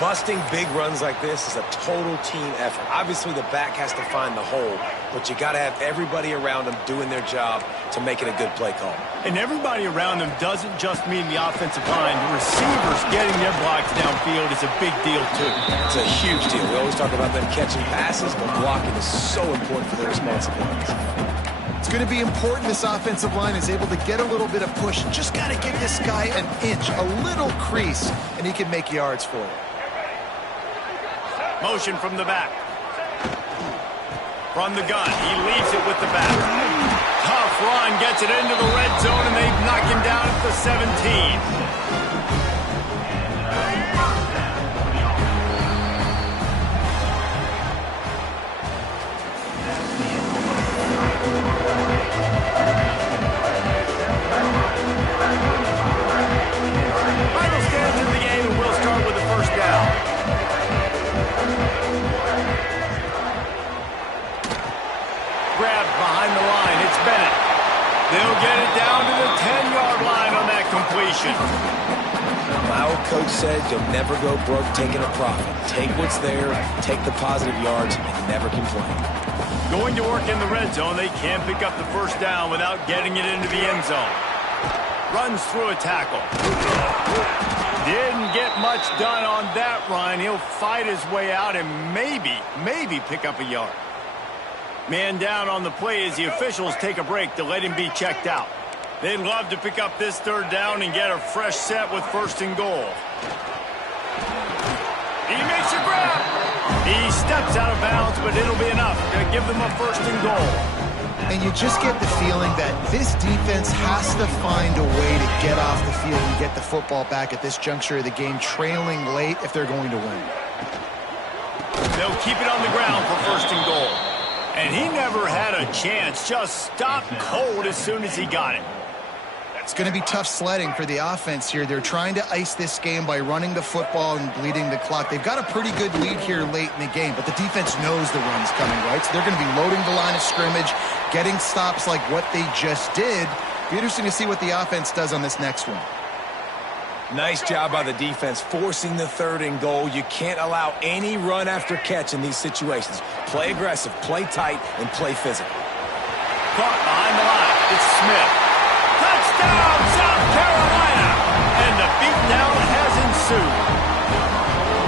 Busting big runs like this is a total team effort. Obviously, the back has to find the hole, but you got to have everybody around them doing their job to make it a good play call. And everybody around them doesn't just mean the offensive line. The receivers getting their blocks downfield is a big deal, too. It's a huge deal. We always talk about them catching passes, but blocking is so important for their responsibilities. It's going to be important this offensive line is able to get a little bit of push. Just got to give this guy an inch, a little crease, and he can make yards for it. Motion from the back. From the gun, he leaves it with the back. Tough run, gets it into the red zone, and they knock him down at the 17. Final stands in the game, and we'll start with the first down. Grabbed behind the line. It's Bennett. They'll get it down to the 10-yard line on that completion. My old coach said you'll never go broke taking a profit. Take what's there, take the positive yards, and never complain. Going to work in the red zone, they can't pick up the first down without getting it into the end zone. Runs through a tackle. Didn't get much done on that run. He'll fight his way out and maybe pick up a yard. Man down on the play as the officials take a break to let him be checked out. They'd love to pick up this third down and get a fresh set with first and goal. He makes a grab. He steps out of bounds, but it'll be enough to give them a first and goal. And you just get the feeling that this defense has to find a way to get off the field and get the football back at this juncture of the game, trailing late if they're going to win. They'll keep it on the ground for first and goal. And he never had a chance, just stopped cold as soon as he got it. It's going to be tough sledding for the offense here. They're trying to ice this game by running the football and bleeding the clock. They've got a pretty good lead here late in the game, but the defense knows the run's coming, right? So they're going to be loading the line of scrimmage, getting stops like what they just did. Be interesting to see what the offense does on this next one. Nice job by the defense forcing the third and goal. You can't allow any run after catch in these situations. Play aggressive, play tight, and play physical. Caught behind the line. It's Smith. Touchdown, South Carolina! And the beatdown has ensued.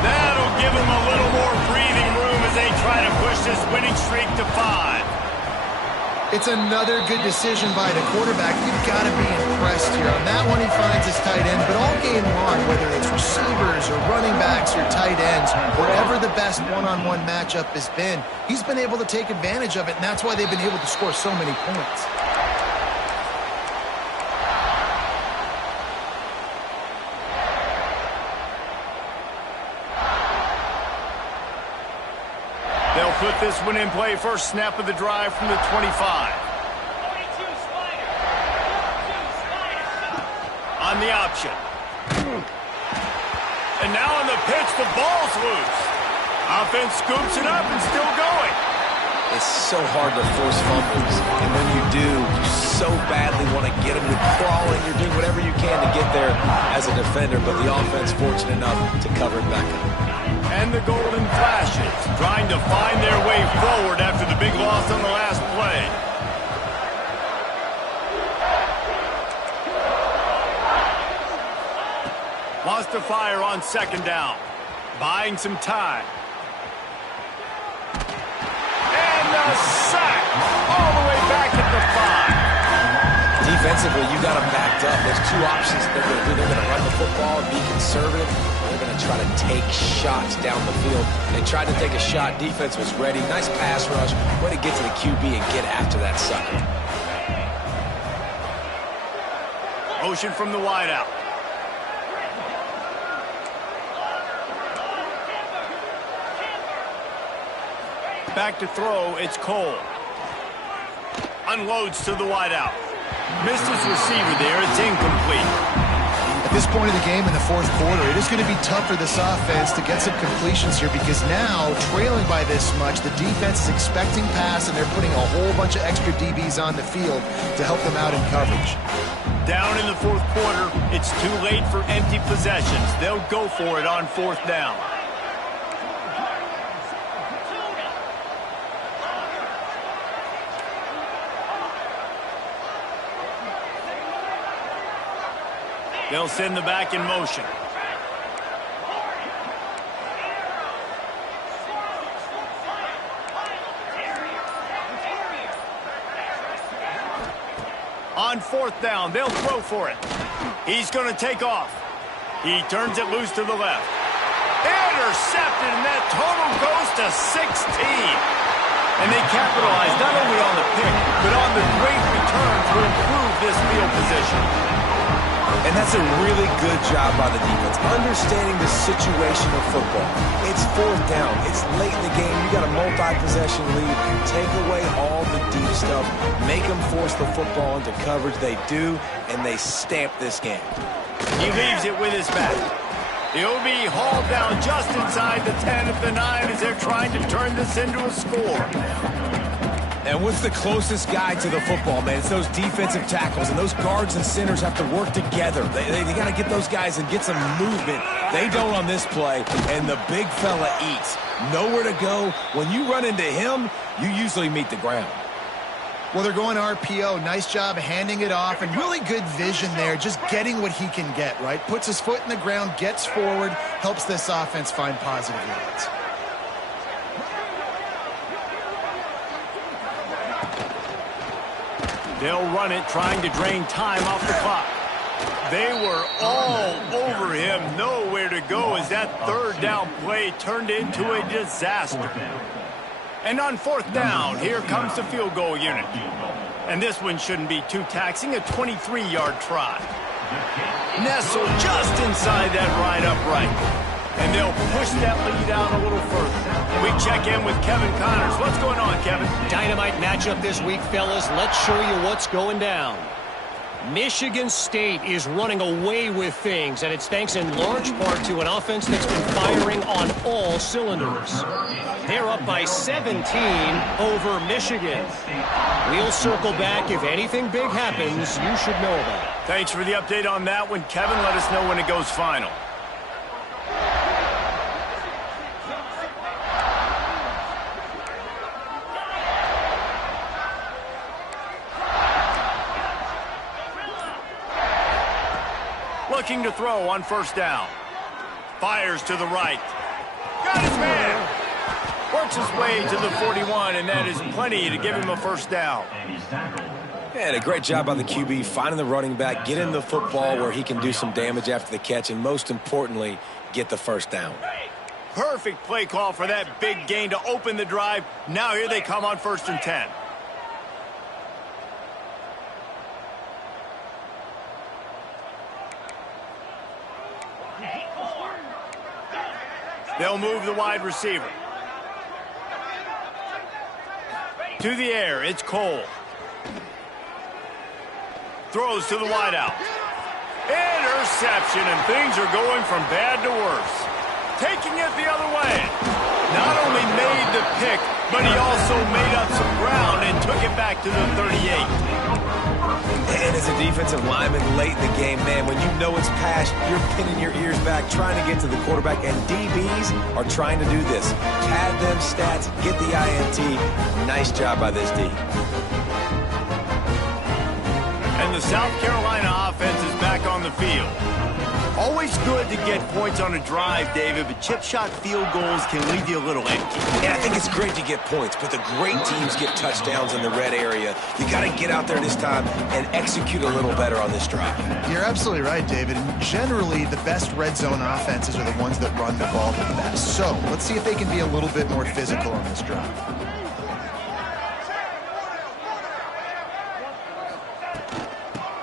That'll give them a little more breathing room as they try to push this winning streak to 5. It's another good decision by the quarterback. You've got to be impressed here. On that one, he finds his tight end, but all game long, whether it's receivers or running backs or tight ends, wherever the best one-on-one matchup has been, he's been able to take advantage of it, and that's why they've been able to score so many points. They'll put this one in play. First snap of the drive from the 25. On the option. And now on the pitch, the ball's loose. Offense scoops it up and still going. It's so hard to force fumbles, and when you do, you so badly want to get them. You're crawling, you're doing whatever you can to get there as a defender, but the offense fortunate enough to cover it back up. And the golden flashes, trying to find their way forward after the big loss on the last play. Wants to fire on second down. Buying some time. And a sack all the way back at the 5. Defensively, you got them backed up. There's two options they're going to do. They're going to run the football and be conservative. They're going to try to take shots down the field. They tried to take a shot. Defense was ready. Nice pass rush. Way to get to the QB and get after that sucker. Motion from the wideout. Back to throw, it's Cole. Unloads to the wideout. Missed his receiver there, it's incomplete. At this point of the game in the fourth quarter, it is going to be tough for this offense to get some completions here because now, trailing by this much, the defense is expecting pass and they're putting a whole bunch of extra DBs on the field to help them out in coverage. Down in the fourth quarter, it's too late for empty possessions. They'll go for it on fourth down. They'll send the back in motion. On fourth down, they'll throw for it. He's going to take off. He turns it loose to the left. Intercepted, and that total goes to 16. And they capitalize not only on the pick, but on the great return to improve this field position. And that's a really good job by the defense, understanding the situation of football. It's fourth down. It's late in the game. You got a multi-possession lead. Take away all the deep stuff. Make them force the football into coverage. They do, and they stamp this game. He leaves it with his back. He'll be hauled down just inside the 10 of the 9 as they're trying to turn this into a score. And what's the closest guy to the football, man? It's those defensive tackles, and those guards and centers have to work together. They got to get those guys and get some movement. They don't on this play, and the big fella eats. Nowhere to go. When you run into him, you usually meet the ground. Well, they're going RPO. Nice job handing it off, and really good vision there, just getting what he can get, right? Puts his foot in the ground, gets forward, helps this offense find positive yards. They'll run it, trying to drain time off the clock. They were all over him, nowhere to go as that third down play turned into a disaster. And on fourth down, here comes the field goal unit. And this one shouldn't be too taxing, a 23-yard try. Nestled just inside that right upright. And they'll push that lead out a little further. We check in with Kevin Connors. What's going on, Kevin? Dynamite matchup this week, fellas. Let's show you what's going down. Michigan State is running away with things, and it's thanks in large part to an offense that's been firing on all cylinders. They're up by 17 over Michigan. We'll circle back. If anything big happens, you should know about it. Thanks for the update on that one, Kevin. Let us know when it goes final. Looking to throw on first down. Fires to the right. Got his man. Works his way to the 41, and that is plenty to give him a first down. And a great job by the QB, finding the running back, getting the football where he can do some damage after the catch, and most importantly, get the first down. Perfect play call for that big gain to open the drive. Now here they come on 1st and 10. They'll move the wide receiver. To the air, it's Cole. Throws to the wideout. Interception, and things are going from bad to worse. Taking it the other way. Not only made the pick, but he also made up some ground and took it back to the 38. And as a defensive lineman late in the game, man, when you know it's past, you're pinning your ears back, trying to get to the quarterback, and DBs are trying to do this. Pad them stats, get the INT. Nice job by this D. And the South Carolina offense is back on the field. Always good to get points on a drive, David, but chip shot field goals can leave you a little empty. Yeah, I think it's great to get points, but the great teams get touchdowns in the red area. You got to get out there this time and execute a little better on this drive. You're absolutely right, David. And generally, the best red zone offenses are the ones that run the ball the best. So let's see if they can be a little bit more physical on this drive.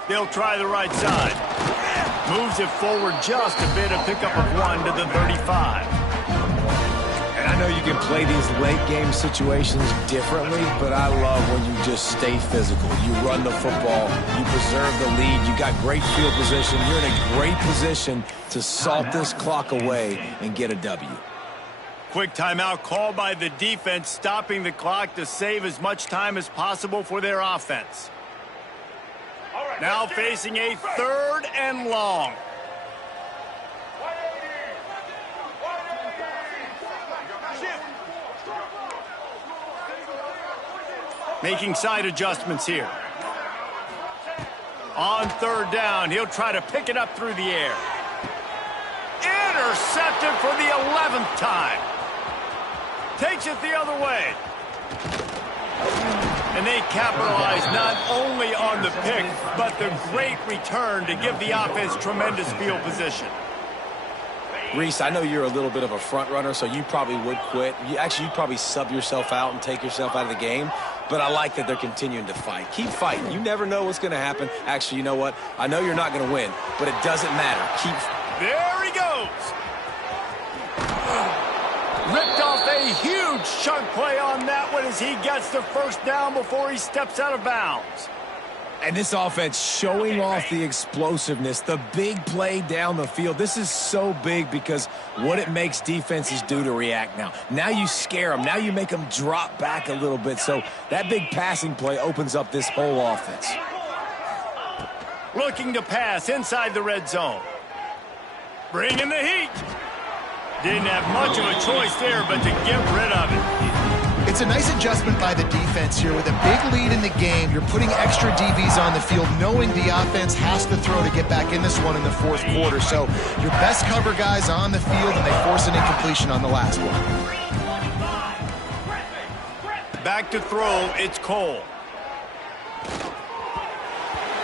They'll try the right side. Moves it forward just a bit, a pickup of 1 to the 35. And I know you can play these late game situations differently, but I love when you just stay physical. You run the football, you preserve the lead, you got great field position, you're in a great position to salt this clock away and get a W. Quick timeout called by the defense, stopping the clock to save as much time as possible for their offense. Now facing a 3rd and long. Making side adjustments here. On 3rd down, he'll try to pick it up through the air. Intercepted for the 11th time. Takes it the other way. And they capitalize not only on the pick, but the great return to give the offense tremendous field position. Reese, I know you're a little bit of a front runner, so you probably would quit. You'd probably sub yourself out and take yourself out of the game. But I like that they're continuing to fight. Keep fighting. You never know what's going to happen. Actually, you know what? I know you're not going to win, but it doesn't matter. There he goes. Ripped off a huge chunk play on that one as he gets the 1st down before he steps out of bounds. And this offense showing off the explosiveness, the big play down the field. This is so big because what it makes defenses do to react now. Now you scare them. Now you make them drop back a little bit. So that big passing play opens up this whole offense. Looking to pass inside the red zone. Bringing the heat. Didn't have much of a choice there, but to get rid of it. It's a nice adjustment by the defense here. With a big lead in the game, you're putting extra DBs on the field, knowing the offense has to throw to get back in this one in the 4th quarter. So your best cover guys on the field, and they force an incompletion on the last one. Back to throw, it's Cole.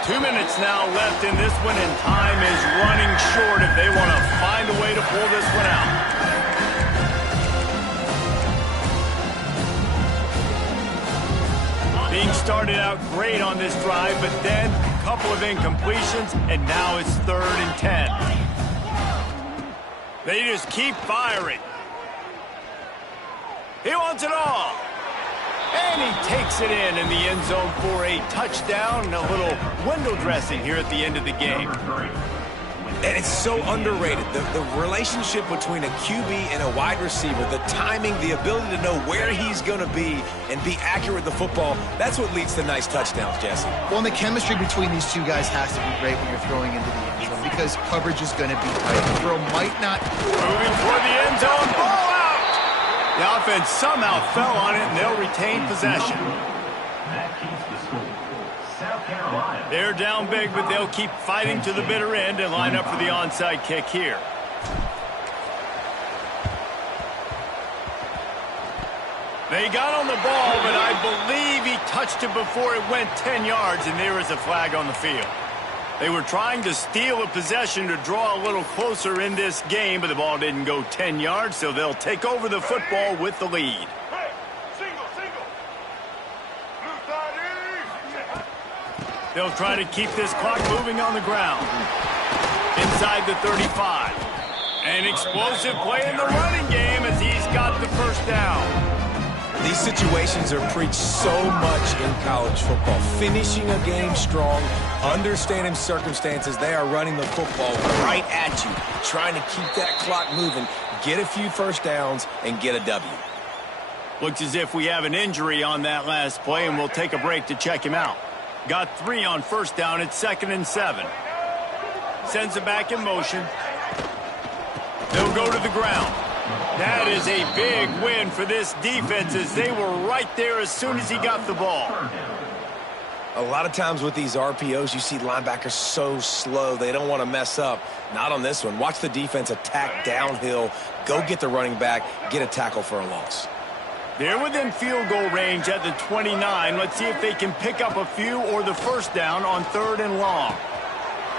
2 minutes now left in this one, and time is running short if they want to find a way to pull this one out. Being started out great on this drive, but then a couple of incompletions, and now it's 3rd and 10. They just keep firing. He wants it all. And he takes it in the end zone for a touchdown and a little window dressing here at the end of the game. And it's so underrated. The relationship between a QB and a wide receiver, the timing, the ability to know where he's going to be and be accurate with the football, that's what leads to nice touchdowns, Jesse. Well, and the chemistry between these two guys has to be great when you're throwing into the end zone because coverage is going to be tight. The throw might not... Moving toward the end zone, ball out! The offense somehow fell on it, and they'll retain possession. They're down big, but they'll keep fighting to the bitter end and line up for the onside kick here. They got on the ball, but I believe he touched it before it went 10 yards, and there is a flag on the field. They were trying to steal a possession to draw a little closer in this game, but the ball didn't go 10 yards, so they'll take over the football with the lead. They'll try to keep this clock moving on the ground. Inside the 35. An explosive play in the running game as he's got the 1st down. These situations are preached so much in college football. Finishing a game strong, understanding circumstances. They are running the football right at you, trying to keep that clock moving, get a few first downs, and get a W. Looks as if we have an injury on that last play, and we'll take a break to check him out. Got 3 on first down. It's 2nd and 7. Sends it back in motion. They'll go to the ground. That is a big win for this defense as they were right there as soon as he got the ball. A lot of times with these RPOs, you see linebackers so slow, they don't want to mess up. Not on this one. Watch the defense attack downhill, go get the running back, get a tackle for a loss. They're within field goal range at the 29. Let's see if they can pick up a few or the first down on 3rd and long.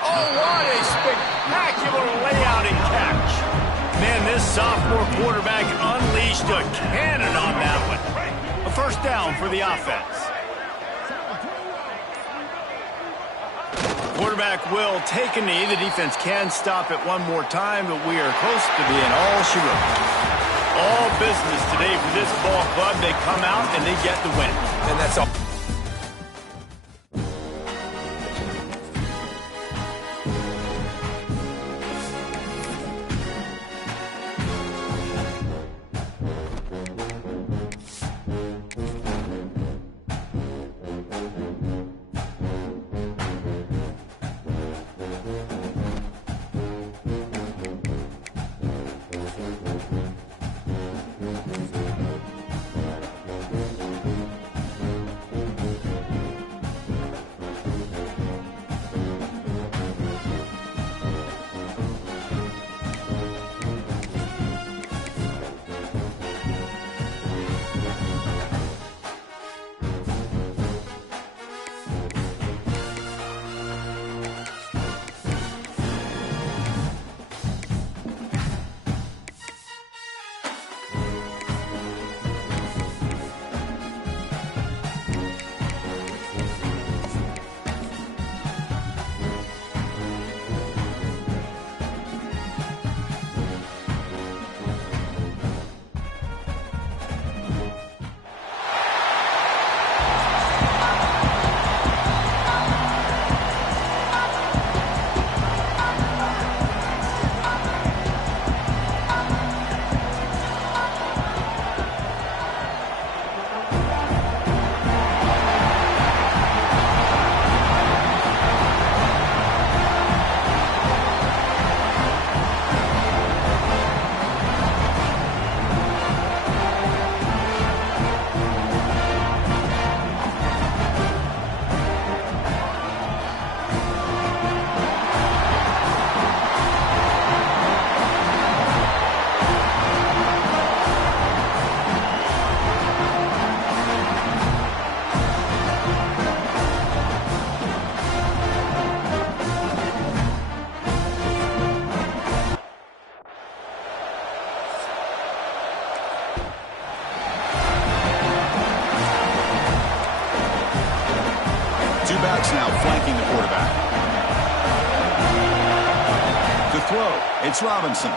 Oh, what a spectacular layout and catch. Man, this sophomore quarterback unleashed a cannon on that one. A first down for the offense. Quarterback will take a knee. The defense can stop it one more time, but we are close to being all she wrote. All business today for this ball club. They come out and they get the win. And that's all. Now flanking the quarterback. To throw, it's Robinson.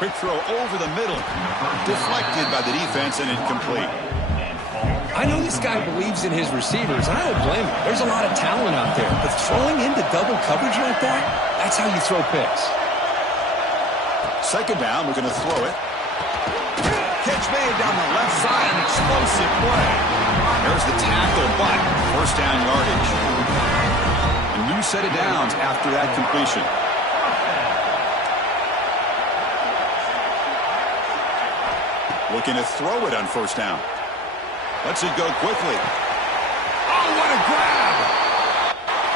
Quick throw over the middle. Deflected by the defense and incomplete. I know this guy believes in his receivers, and I don't blame him. There's a lot of talent out there, but throwing into double coverage like that, that's how you throw picks. 2nd down, we're going to throw it. Catch made down the left side, an explosive play. There's the tackle, but first down yardage. A new set of downs after that completion. Looking to throw it on first down. Lets it go quickly. Oh, what a grab!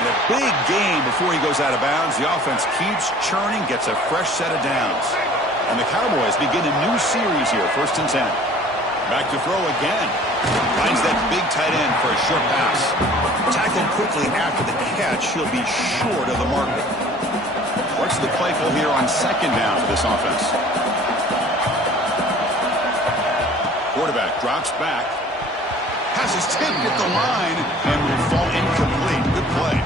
And a big gain before he goes out of bounds. The offense keeps churning, gets a fresh set of downs. And the Cowboys begin a new series here, 1st and 10. Back to throw again. Finds that big tight end for a short pass. Tackled quickly after the catch. He'll be short of the marker. What's the play call here on 2nd down for this offense? Quarterback drops back. Has his tipped at the line and will fall incomplete. Good play.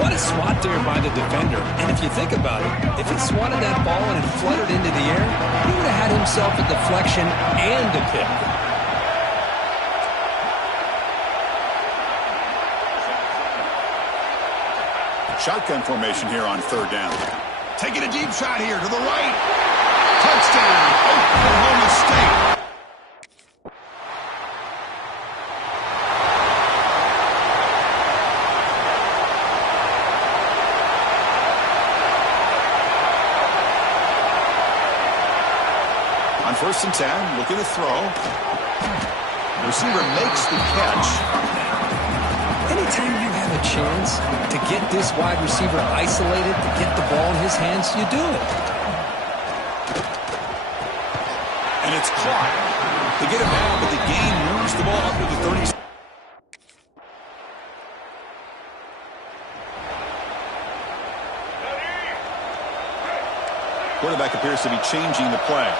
What a swat there by the defender. And if you think about it, if he swatted that ball and it fluttered into the air, he would have had himself a deflection and a pick. Shotgun formation here on third down. Taking a deep shot here to the right. Touchdown, Oklahoma State. On 1st and 10, looking to throw. The receiver makes the catch. Anytime you have a chance to get this wide receiver isolated, to get the ball in his hands, you do it. And it's caught. They get him down, but the gain moves the ball up to the 30. Quarterback appears to be changing the play.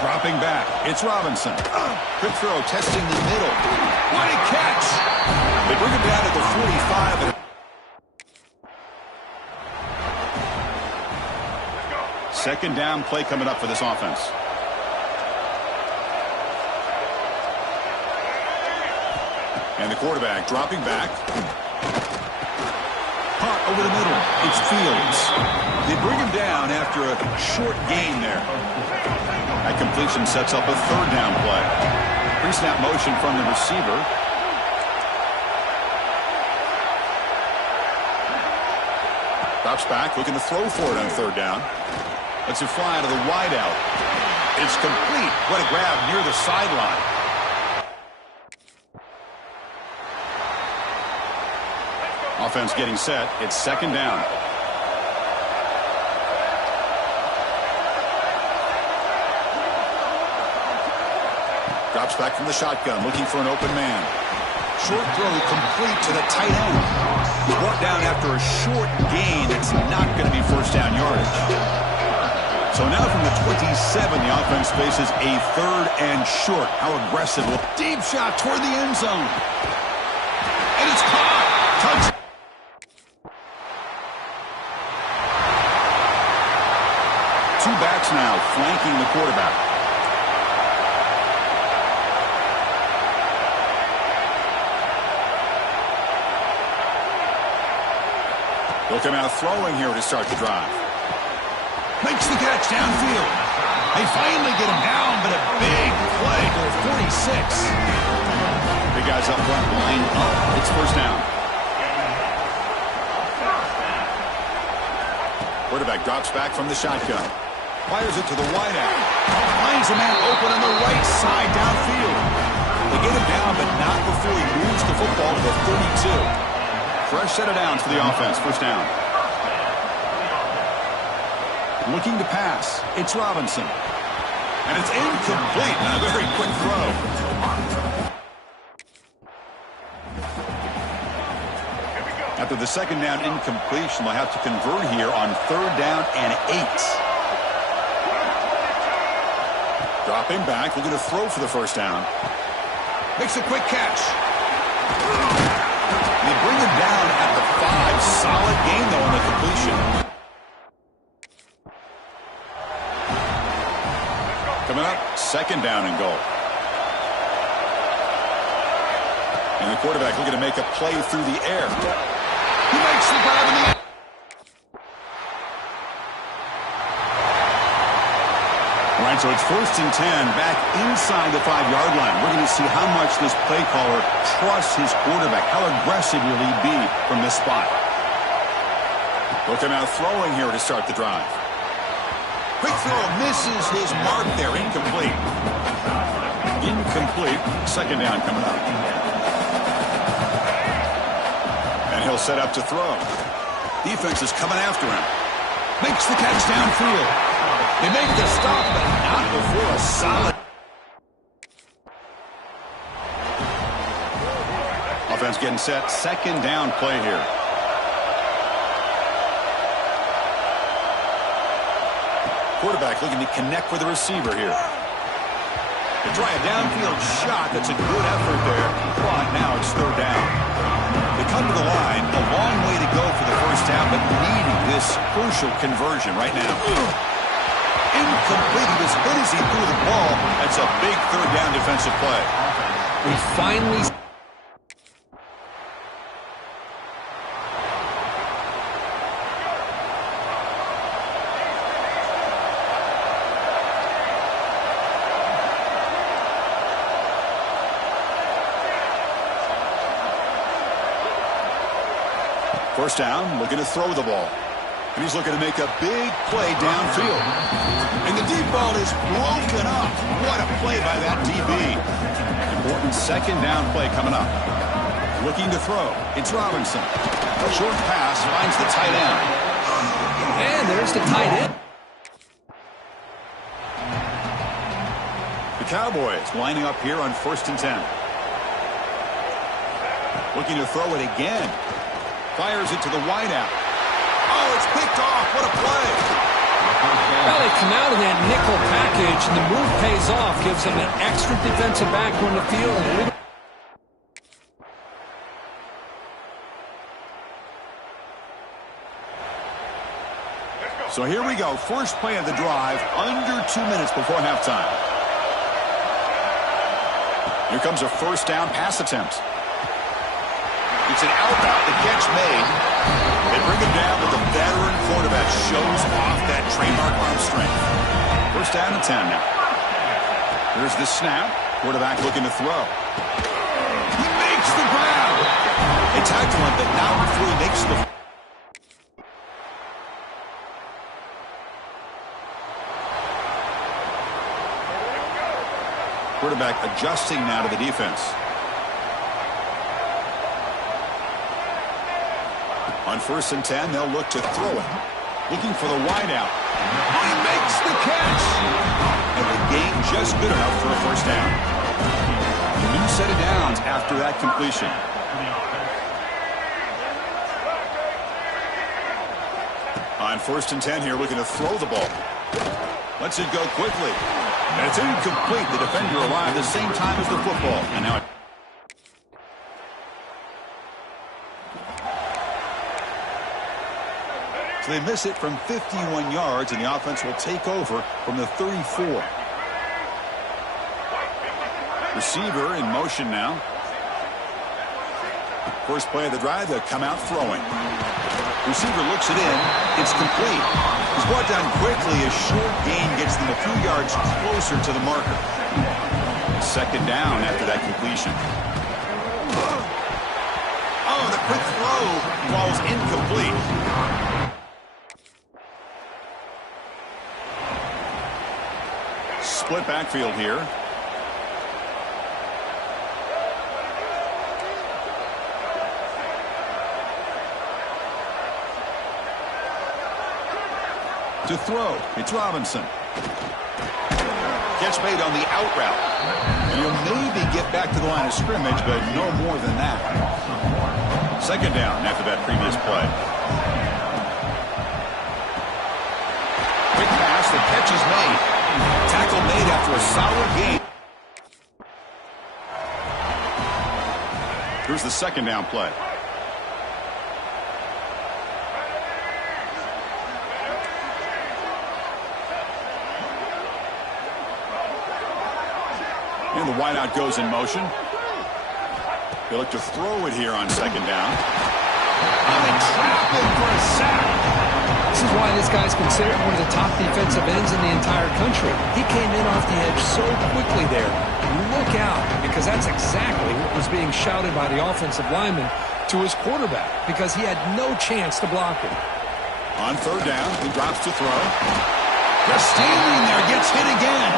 Dropping back. It's Robinson. Quick throw, testing the middle. What a catch! They bring him down at the 45. Second down play coming up for this offense. And the quarterback dropping back. Caught over the middle. It's Fields. They bring him down after a short gain there. That completion sets up a third down play. Pre-snap motion from the receiver. Drops back, looking to throw for it on third down. Lets it fly to the wideout. It's complete. What a grab near the sideline. Offense getting set. It's second down. Drops back from the shotgun, looking for an open man. Short throw complete to the tight end. Brought down after a short gain. It's not going to be first down yardage. So now from the 27, the offense faces a third and short. How aggressive. Deep shot toward the end zone. And it's caught. Touch. Two backs now flanking the quarterback. They'll come out throwing here to start the drive. Makes the catch downfield. They finally get him down, but a big play to the 46. Big guys up front, line up. It's first down. Quarterback drops back from the shotgun. Fires it to the wideout. Finds a man open on the right side downfield. They get him down, but not before he moves the football to the 32. Fresh set of downs for the offense. First down. Looking to pass. It's Robinson. And it's incomplete. A very quick throw. After the second down incompletion, they'll have to convert here on third down and 8. Dropping back. Looking to throw for the first down. Makes a quick catch. They bring him down at the 5. Solid gain, though, on the completion. Coming up, second down and goal. And the quarterback looking to make a play through the air. He makes the grab in the air. All right, so it's 1st and 10, back inside the 5-yard line. We're going to see how much this play caller trusts his quarterback. How aggressive will he be from this spot? Look him out throwing here to start the drive. Quick throw misses his mark there. Incomplete. Incomplete. Second down coming up. And he'll set up to throw. Defense is coming after him. Makes the catch downfield. They make the stop, but not before a solid. Offense getting set. Second down play here. Quarterback looking to connect with the receiver here. They try a downfield shot. That's a good effort there. But now it's third down. They come to the line. A long way to go for the first down, but needing this crucial conversion right now. Incomplete. He was hit as he threw the ball. That's a big third down defensive play. We finally... First down, looking to throw the ball. And he's looking to make a big play downfield. And the deep ball is broken up. What a play by that DB. Important second down play coming up. Looking to throw. It's Robinson. A short pass finds the tight end. And there's the tight end. The Cowboys lining up here on 1st and 10. Looking to throw it again. Fires it to the wideout. Oh, it's picked off. What a play. Well, they come out of that nickel package, and the move pays off. Gives them an extra defensive back on the field. So here we go. First play of the drive, under 2 minutes before halftime. Here comes a first down pass attempt. It's an out route. The catch made. They bring him down, but the veteran quarterback shows off that trademark arm strength. First down and 10 now. Here's the snap. Quarterback looking to throw. He makes the grab. They tackle him, but not before he makes the... Quarterback adjusting now to the defense. On 1st and 10, they'll look to throw it. Looking for the wideout. He makes the catch! And the gain just good enough for a first down. A new set of downs after that completion. On 1st and 10 here, looking to throw the ball. Lets it go quickly. And it's incomplete. The defender arrived at the same time as the football. And now... So they miss it from 51 yards, and the offense will take over from the 34. Receiver in motion now. First play of the drive, they'll come out throwing. Receiver looks it in. It's complete. He's brought down quickly. A short gain gets them a few yards closer to the marker. Second down after that completion. Oh, the quick throw falls incomplete. Split backfield here. To throw, it's Robinson. Catch made on the out route. And he'll maybe get back to the line of scrimmage, but no more than that. Second down after that previous play. Quick pass, the catch is made. Tackle made after a solid gain. Here's the second down play. And the wideout goes in motion. They look to throw it here on second down. And they trap him for a sack. This is why this guy's considered one of the top defensive ends in the entire country. He came in off the edge so quickly there. Look out, because that's exactly what was being shouted by the offensive lineman to his quarterback, because he had no chance to block him. On third down, he drops to throw. They're standing there, gets hit again.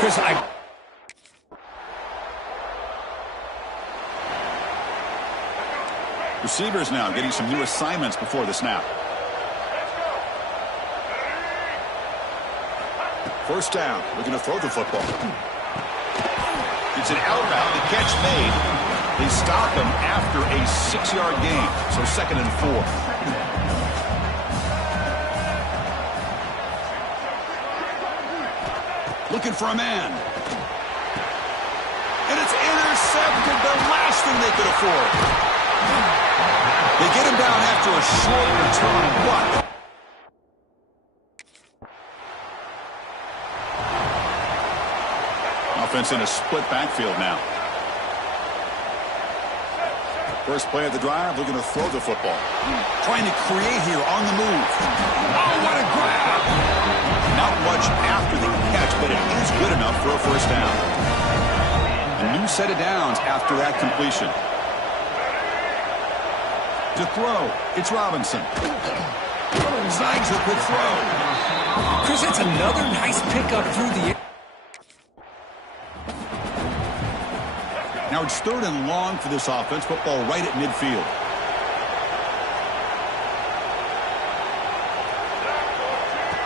Chris, Receivers now getting some new assignments before the snap. First down, looking to throw the football. It's an out route, the catch made. They stop him after a 6-yard gain, so 2nd and 4. Looking for a man. And it's intercepted, the last thing they could afford. They get him down after a short return. What? Offense in a split backfield now. First play of the drive, looking to throw the football. Trying to create here on the move. Oh, what a grab! Not much after the catch, but it is good enough for a first down. A new set of downs after that completion. To throw, it's Robinson. Snags the quick throw. Chris, that's another nice pickup through the air. Now it's 3rd and long for this offense. Football right at midfield.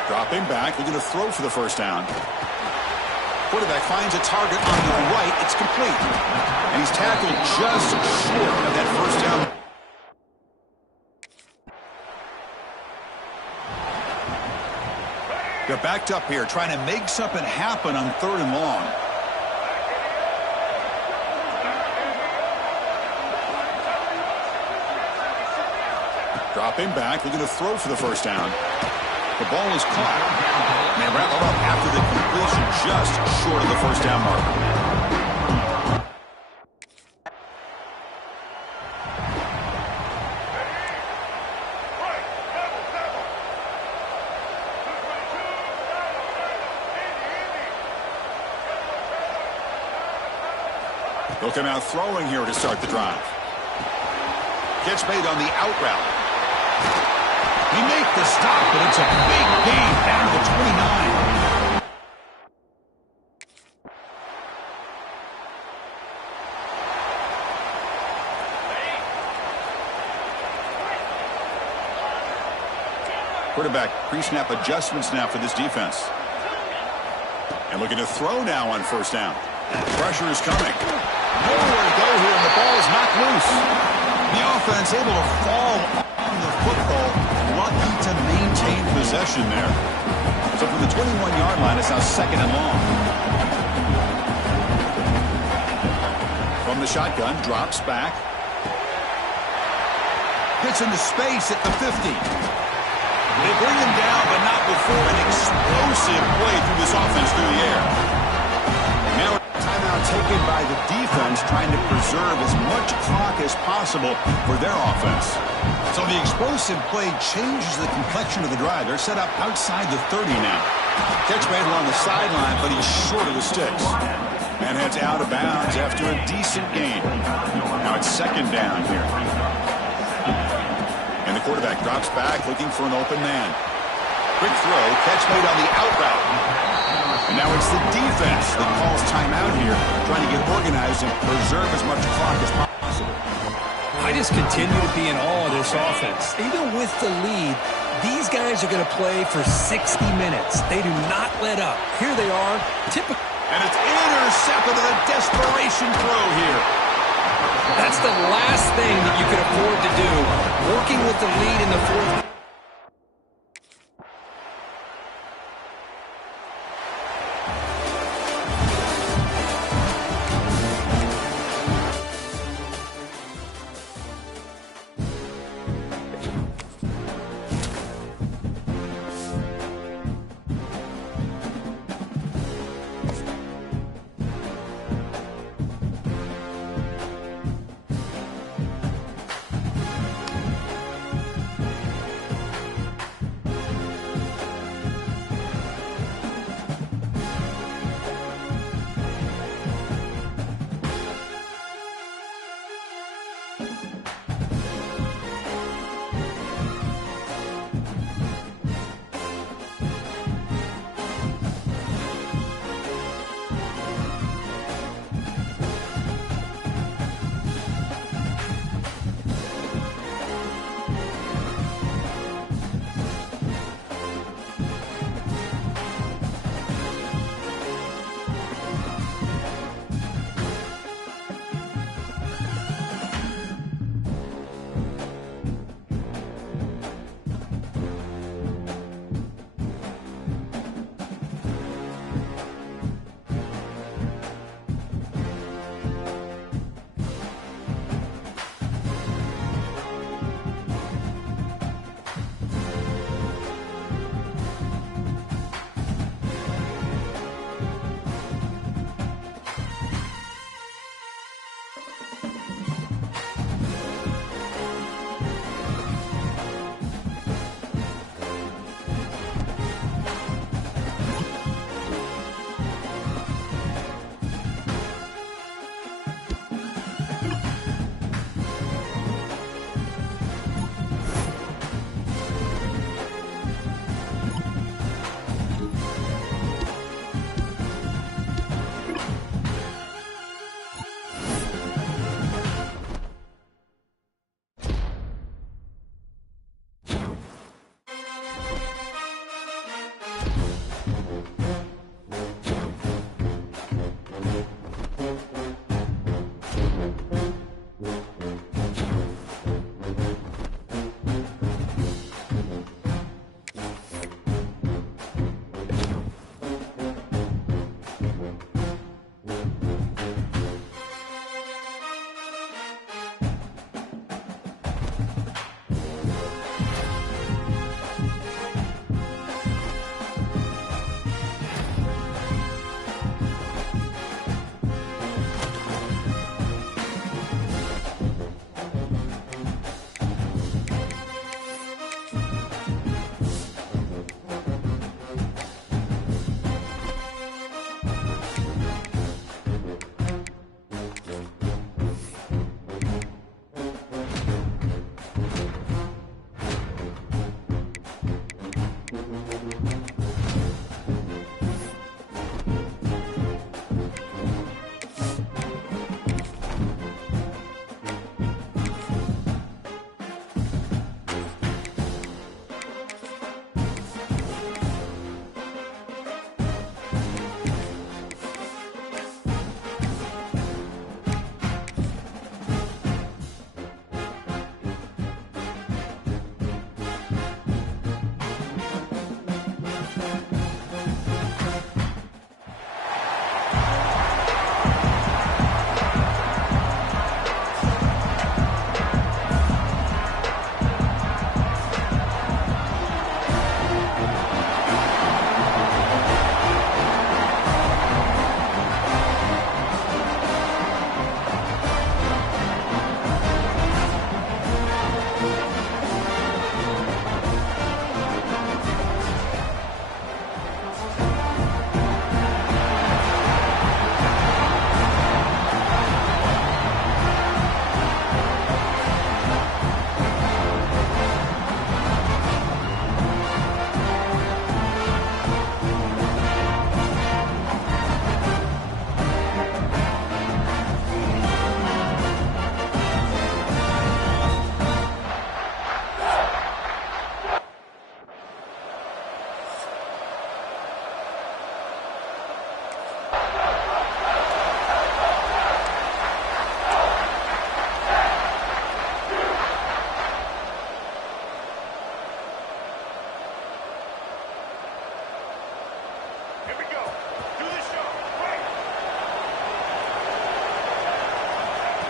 Dropping back, looking to throw for the first down. Quarterback finds a target on the right. It's complete. And he's tackled just short of that first down. They're backed up here, trying to make something happen on 3rd and long. Dropping back, looking to throw for the first down. The ball is caught. And they wrap it up after the completion, just short of the first down mark. They'll come out throwing here to start the drive. Catch made on the out route. He made the stop, but it's a big gain down to the 29. Quarterback pre-snap adjustments now for this defense. And looking to throw now on first down. Pressure is coming. Nowhere to go here, and the ball is knocked loose. The offense able to fall on the football. Lucky to maintain possession there. So from the 21-yard line, it's now 2nd and long. From the shotgun, drops back. Gets into space at the 50. They bring him down, but not before an explosive play through this offense through the air. Now timeout taken by the defense, trying to preserve as much clock as possible for their offense. So the explosive play changes the complexion of the drive. They're set up outside the 30 now. Catch made along the sideline, but he's short of the sticks. And heads out of bounds after a decent gain. Now it's 2nd down here. And the quarterback drops back, looking for an open man. Quick throw, catch made on the out route. And now it's the defense that calls timeout here, trying to get organized and preserve as much clock as possible. I just continue to be in awe of this offense. Even with the lead, these guys are going to play for 60 minutes. They do not let up. Here they are, typical. And it's intercepted with a desperation throw here. That's the last thing that you could afford to do. Working with the lead in the 4th.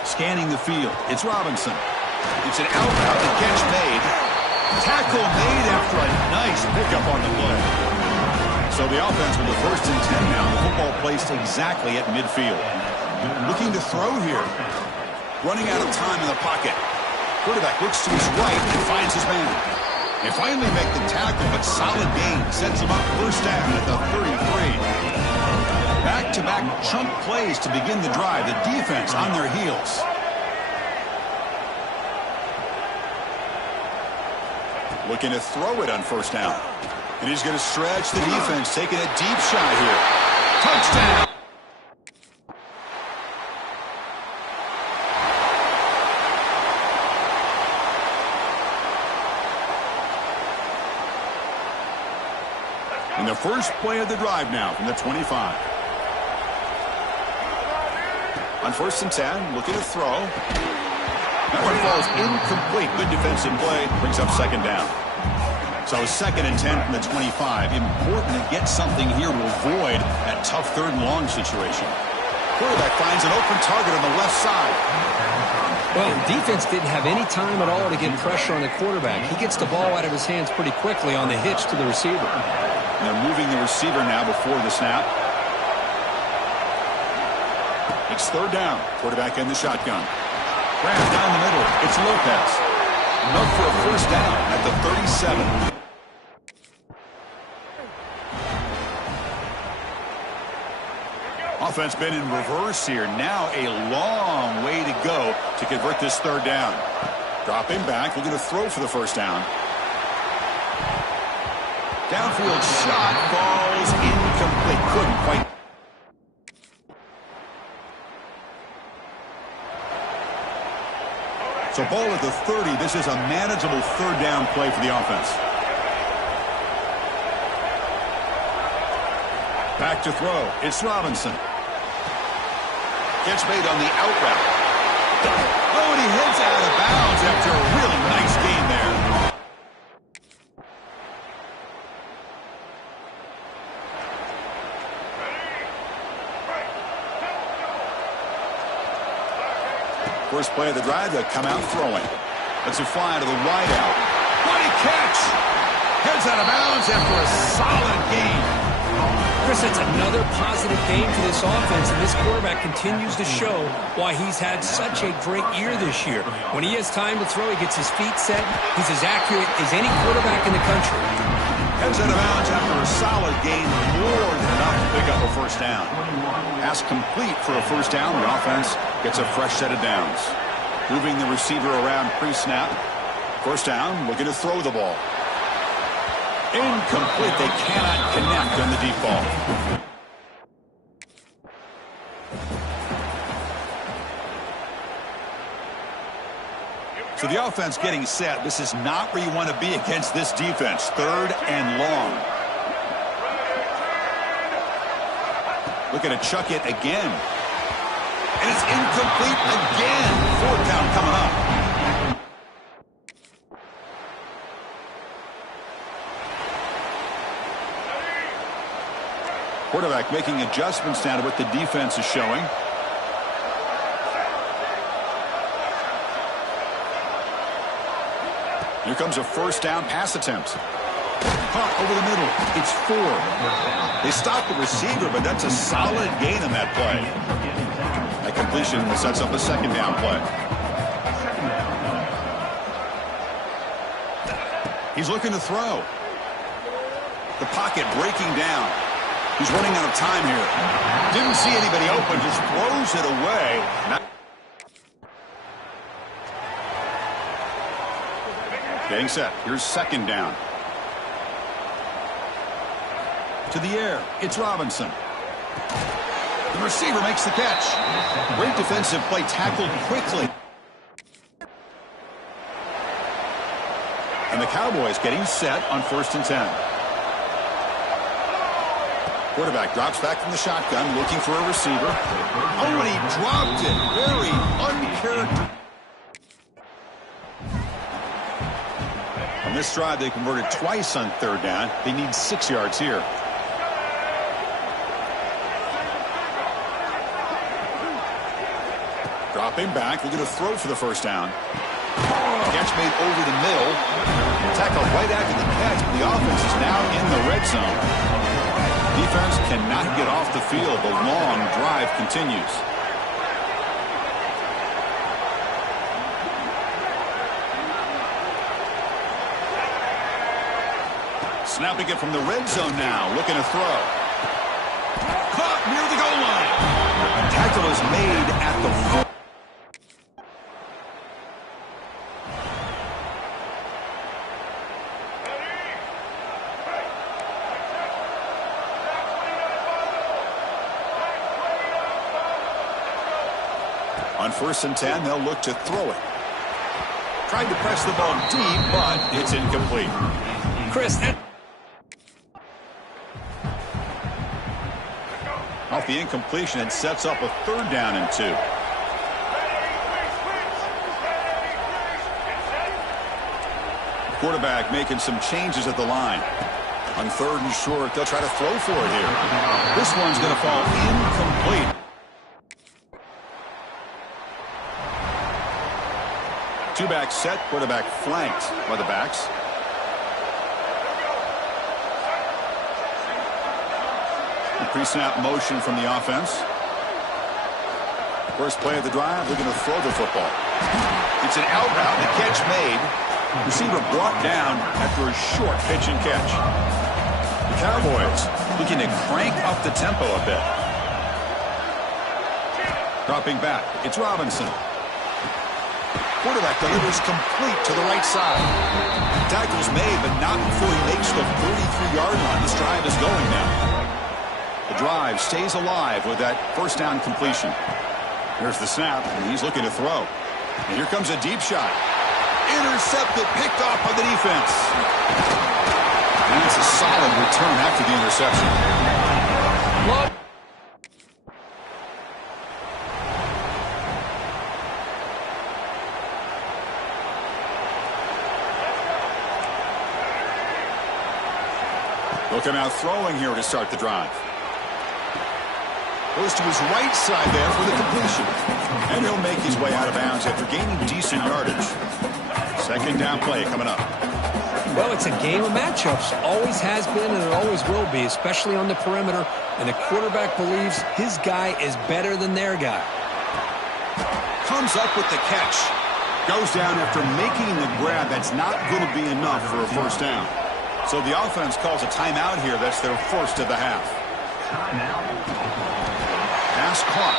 Scanning the field. It's Robinson. It's an out route. The catch made. Tackle made after a nice pickup on the play. So the offense with the 1st and 10 now. The football placed exactly at midfield. Looking to throw here. Running out of time in the pocket. Quarterback looks to his right and finds his man. They finally make the tackle, but solid gain sets him up 1st down at the 33. Back-to-back chunk plays to begin the drive. The defense on their heels. Looking to throw it on 1st down. And he's going to stretch the defense, taking a deep shot here. Touchdown! And the first play of the drive now from the 25. On 1st and 10, looking to throw. That one falls incomplete. Good defensive play. Brings up 2nd down. So 2nd and 10 from the 25. Important to get something here to avoid that tough 3rd and long situation. Quarterback finds an open target on the left side. Well, the defense didn't have any time at all to get pressure on the quarterback. He gets the ball out of his hands pretty quickly on the hitch to the receiver. And they're moving the receiver now before the snap. It's 3rd down. Quarterback in the shotgun. Grab down the middle. It's Lopez. Enough for a 1st down at the 37. Offense been in reverse here. Now a long way to go to convert this 3rd down. Dropping back. We're going to throw for the 1st down. Downfield shot falls incomplete. Couldn't quite. So ball at the 30. This is a manageable 3rd down play for the offense. Back to throw. It's Robinson. Catch made on the out route. Oh, and he heads out of bounds after a really nice gain there. First play of the drive, they come out throwing. Let's it fly to the wide out. What a catch! Heads out of bounds after a solid gain. Chris, that's another positive game for this offense, and this quarterback continues to show why he's had such a great year this year. When he has time to throw, he gets his feet set. He's as accurate as any quarterback in the country. Heads out of bounds after a solid gain, more than enough to pick up a 1st down. Pass complete for a 1st down. The offense gets a fresh set of downs. Moving the receiver around pre-snap. 1st down, looking to throw the ball. Incomplete. They cannot connect on the deep ball. So the offense getting set. This is not where you want to be against this defense. 3rd and long. Looking to chuck it again. And it's incomplete again. 4th down coming up. Quarterback making adjustments now to what the defense is showing. Here comes a 1st down pass attempt. Caught over the middle. It's 4. They stopped the receiver, but that's a solid gain in that play. That completion sets up a 2nd down play. He's looking to throw. The pocket breaking down. He's running out of time here. Didn't see anybody open, just throws it away. Getting set. Here's 2nd down. To the air. It's Robinson. The receiver makes the catch. Great defensive play, tackled quickly. And the Cowboys getting set on 1st and 10. Quarterback drops back from the shotgun, looking for a receiver. Oh, and he dropped it. Very uncharacteristic. On this drive, they converted twice on 3rd down. They need 6 yards here. Dropping back, looking to throw for the first down. Catch made over the middle. Tackle right after the catch. The offense is now in the red zone. Defense cannot get off the field. The long drive continues. Snapping it from the red zone now. Looking to throw. Caught near the goal line. Tackle is made at the 4. On 1st and 10, they'll look to throw it. Tried to press the ball deep, but it's incomplete. Chris, Off the incompletion, it sets up a 3rd down and 2. Quarterback making some changes at the line. On 3rd and short, they'll try to throw for it here. This one's going to fall incomplete. Two-back set, quarterback flanked by the backs. Pre-snap motion from the offense. First play of the drive, they're going to throw the football. It's an out route, the catch made. Receiver brought down after a short pitch and catch. The Cowboys looking to crank up the tempo a bit. Dropping back, it's Robinson. Quarterback delivers complete to the right side. Tackle's made, but not before he makes the 33-yard line. This drive is going now. The drive stays alive with that 1st down completion. Here's the snap, and he's looking to throw. And here comes a deep shot. Intercepted, picked off by the defense. And it's a solid return after the interception. Looking out throwing here to start the drive. Goes to his right side there for the completion. And he'll make his way out of bounds after gaining decent yardage. 2nd down play coming up. well, it's a game of matchups. Always has been and it always will be, especially on the perimeter. And the quarterback believes his guy is better than their guy. Comes up with the catch. Goes down after making the grab. That's not going to be enough for a 1st down. So the offense calls a timeout here. That's their 1st of the half. Pass clock.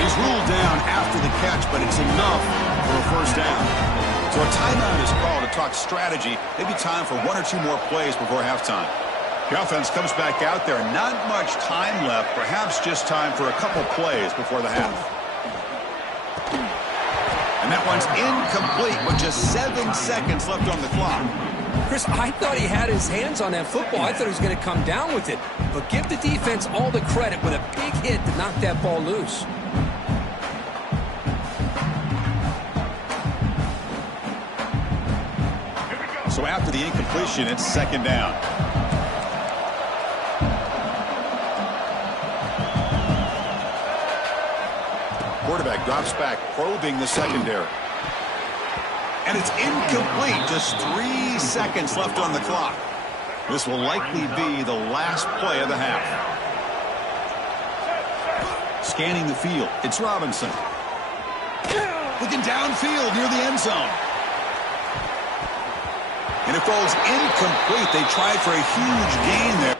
He's ruled down after the catch, but it's enough for a 1st down. So a timeout is called to talk strategy. Maybe time for 1 or 2 more plays before halftime. The offense comes back out there. Not much time left. Perhaps just time for a couple plays before the half. And that one's incomplete with just 7 seconds left on the clock. Chris, I thought he had his hands on that football. I thought he was going to come down with it. But give the defense all the credit with a big hit to knock that ball loose. So after the incompletion, it's 2nd down. Quarterback drops back, probing the secondary. And it's incomplete. Just 3 seconds left on the clock. This will likely be the last play of the half. Scanning the field, it's Robinson. Looking downfield near the end zone. And it falls incomplete. They tried for a huge gain there.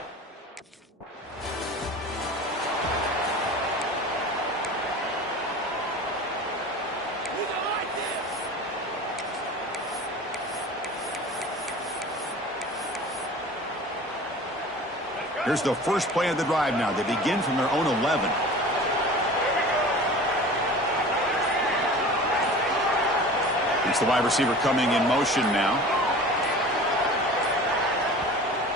Here's the first play of the drive now. They begin from their own 11. It's the wide receiver coming in motion now.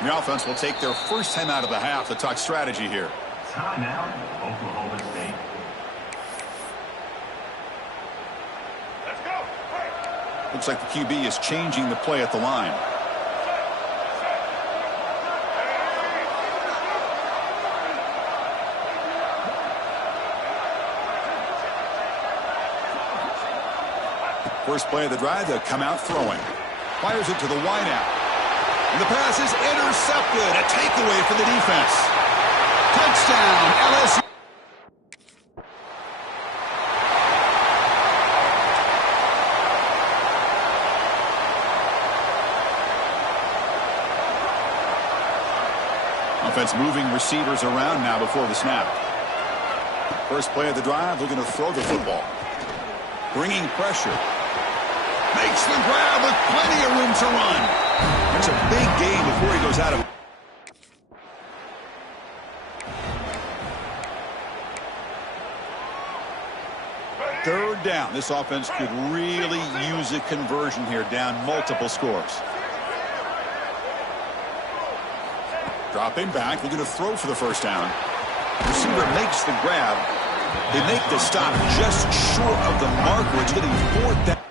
The offense will take their first time out of the half to talk strategy here. Timeout, Oklahoma State. Let's go. Looks like the QB is changing the play at the line. First play of the drive, they'll come out throwing. Fires it to the wideout. And the pass is intercepted. A takeaway for the defense. Touchdown, LSU. Offense moving receivers around now before the snap. First play of the drive, looking to throw the football. Bringing pressure. Makes the grab with plenty of room to run. That's a big gain before he goes out of. Third down. This offense could really use a conversion here, down multiple scores. Dropping back, looking to throw for the first down. Receiver makes the grab. They make the stop just short of the marker. It's getting fourth down.